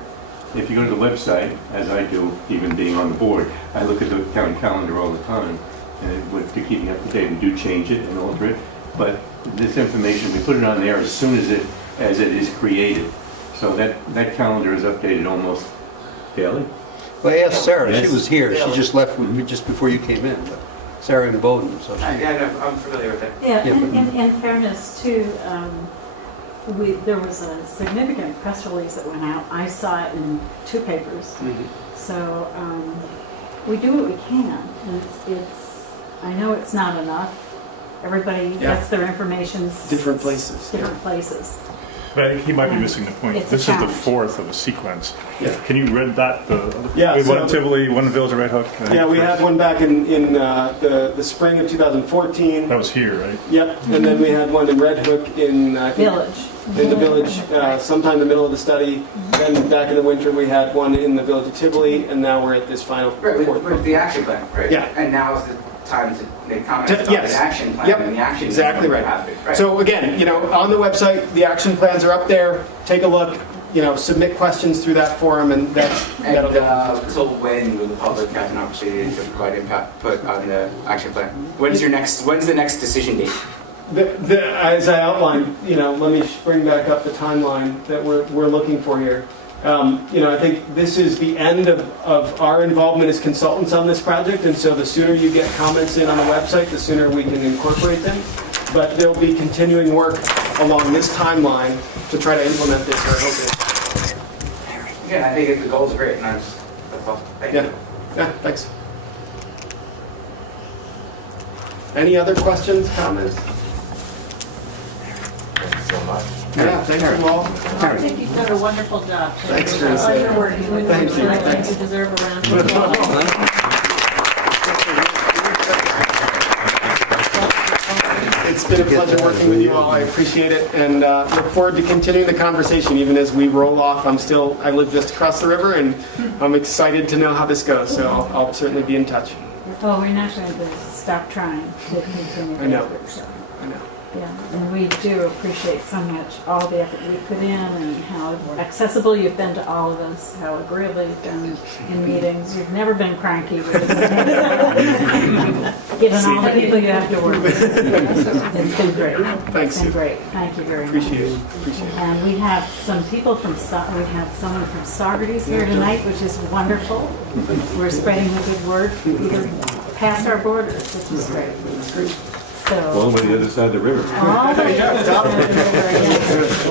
If you go to the website, as I do, even being on the board, I look at the town calendar all the time, and to keep me up to date, we do change it and alter it, but this information, we put it on there as soon as it is created. So that calendar is updated almost daily. Well, I asked Sarah, she Yes. was here, she just left with me just before you came in, but Sarah and Bowden, so. Yeah, no, I'm familiar with it. Yeah, Yeah, and but- in fairness too, there was a significant press release that went out. I saw it in 2 papers. So we do what we can. And I know it's not enough. Everybody Yeah. gets their information Different places, yeah. different places. But I think he might be missing the point. It's a This is the challenge. 4th of a sequence. Yeah. Can you read that? Yeah, We had one so- in Tivoli, one in Village of Red Hook. I think Yeah, we first. had one back in the spring of 2014. That was here, right? Yep, and then we had one in Red Hook in I think, Village. in the village, sometime in the middle of the study. Then back in the winter, we had one in the village of Tivoli, and now we're at this final Right, fourth with the action plan, right? Yeah. And now is the time to make comments about Yes. the action plan Yep, and the action. exactly right. Right. So again, on the website, the action plans are up there. Take a look. Submit questions through that forum, and that'll And go. until when will the public have an opportunity to provide input on the action plan? When's the next decision date? As I outlined, let me bring back up the timeline that we're looking for here. I think this is the end of our involvement as consultants on this project, and so the sooner you get comments in on the website, the sooner we can incorporate them. But there'll be continuing work along this timeline to try to implement this, or I hope it. Again, I think the goals are great, and that's all. Thank you. Yeah, thanks. Any other questions, comments? Thank you so much. Yeah, thank you all. I think you've done a wonderful job. Thanks, It's a Teresa. pleasure working with you. Thank you, I think thanks. you deserve a round of applause. It's been a pleasure working with you all. I appreciate it, and look forward to continuing the conversation even as we roll off. I live just across the river, and I'm excited to know how this goes, so I'll certainly be in touch. Oh, we're not going to stop trying to continue. I know. So, I know. yeah, and we do appreciate so much all the effort you put in and how accessible you've been to all of us, how agreeable you've been in meetings. You've never been cranky. Given all the people you have to work with. It's been great. Thanks, It's been Sue. great. Thank you very much. Appreciate it. Appreciate it. And we have some people from, we have someone from Saugerties here tonight, which is wonderful. We're spreading the good word even past our borders, which is great. All the way to the other side of the river. All the way Yeah, to it's the out there. river, yes.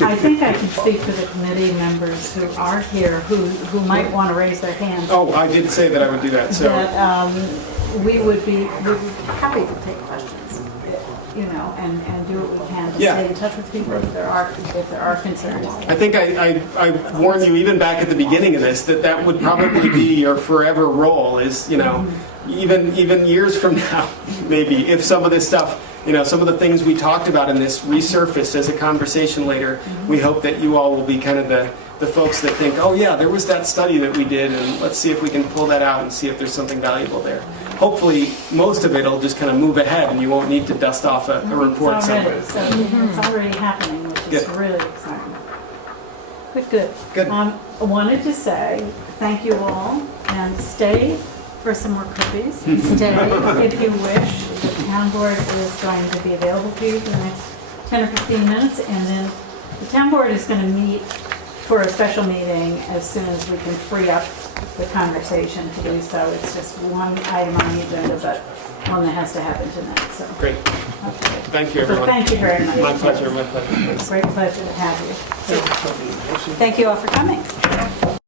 And I think I can speak for the committee members who are here, who might want to raise their hand. Oh, I did say that I would do that, so. That we would be happy to take questions, you know, and do what we can to Yeah. stay in touch with people if there are concerns. I think I warned you even back at the beginning of this that would probably be your forever role is, you know, even years from now, maybe, if some of this stuff, you know, some of the things we talked about in this resurfaced as a conversation later, we hope that you all will be kind of the folks that think, oh yeah, there was that study that we did, and let's see if we can pull that out and see if there's something valuable there. Hopefully, most of it will just kind of move ahead, and you won't need to dust off a report It's somewhere. it's already happening, which is Good. really exciting. Good. Good. I wanted to say thank you all, and stay for some more cookies. Stay if you wish. The town board is going to be available to you for the next 10 or 15 minutes, and then the town board is going to meet for a special meeting as soon as we can free up the conversation to do so. It's just one item on the agenda, but one that has to happen tonight, so. Great. Okay. Thank you, So everyone. thank you very much. My pleasure, my pleasure. It's a great pleasure to have you. So, thank you all for coming.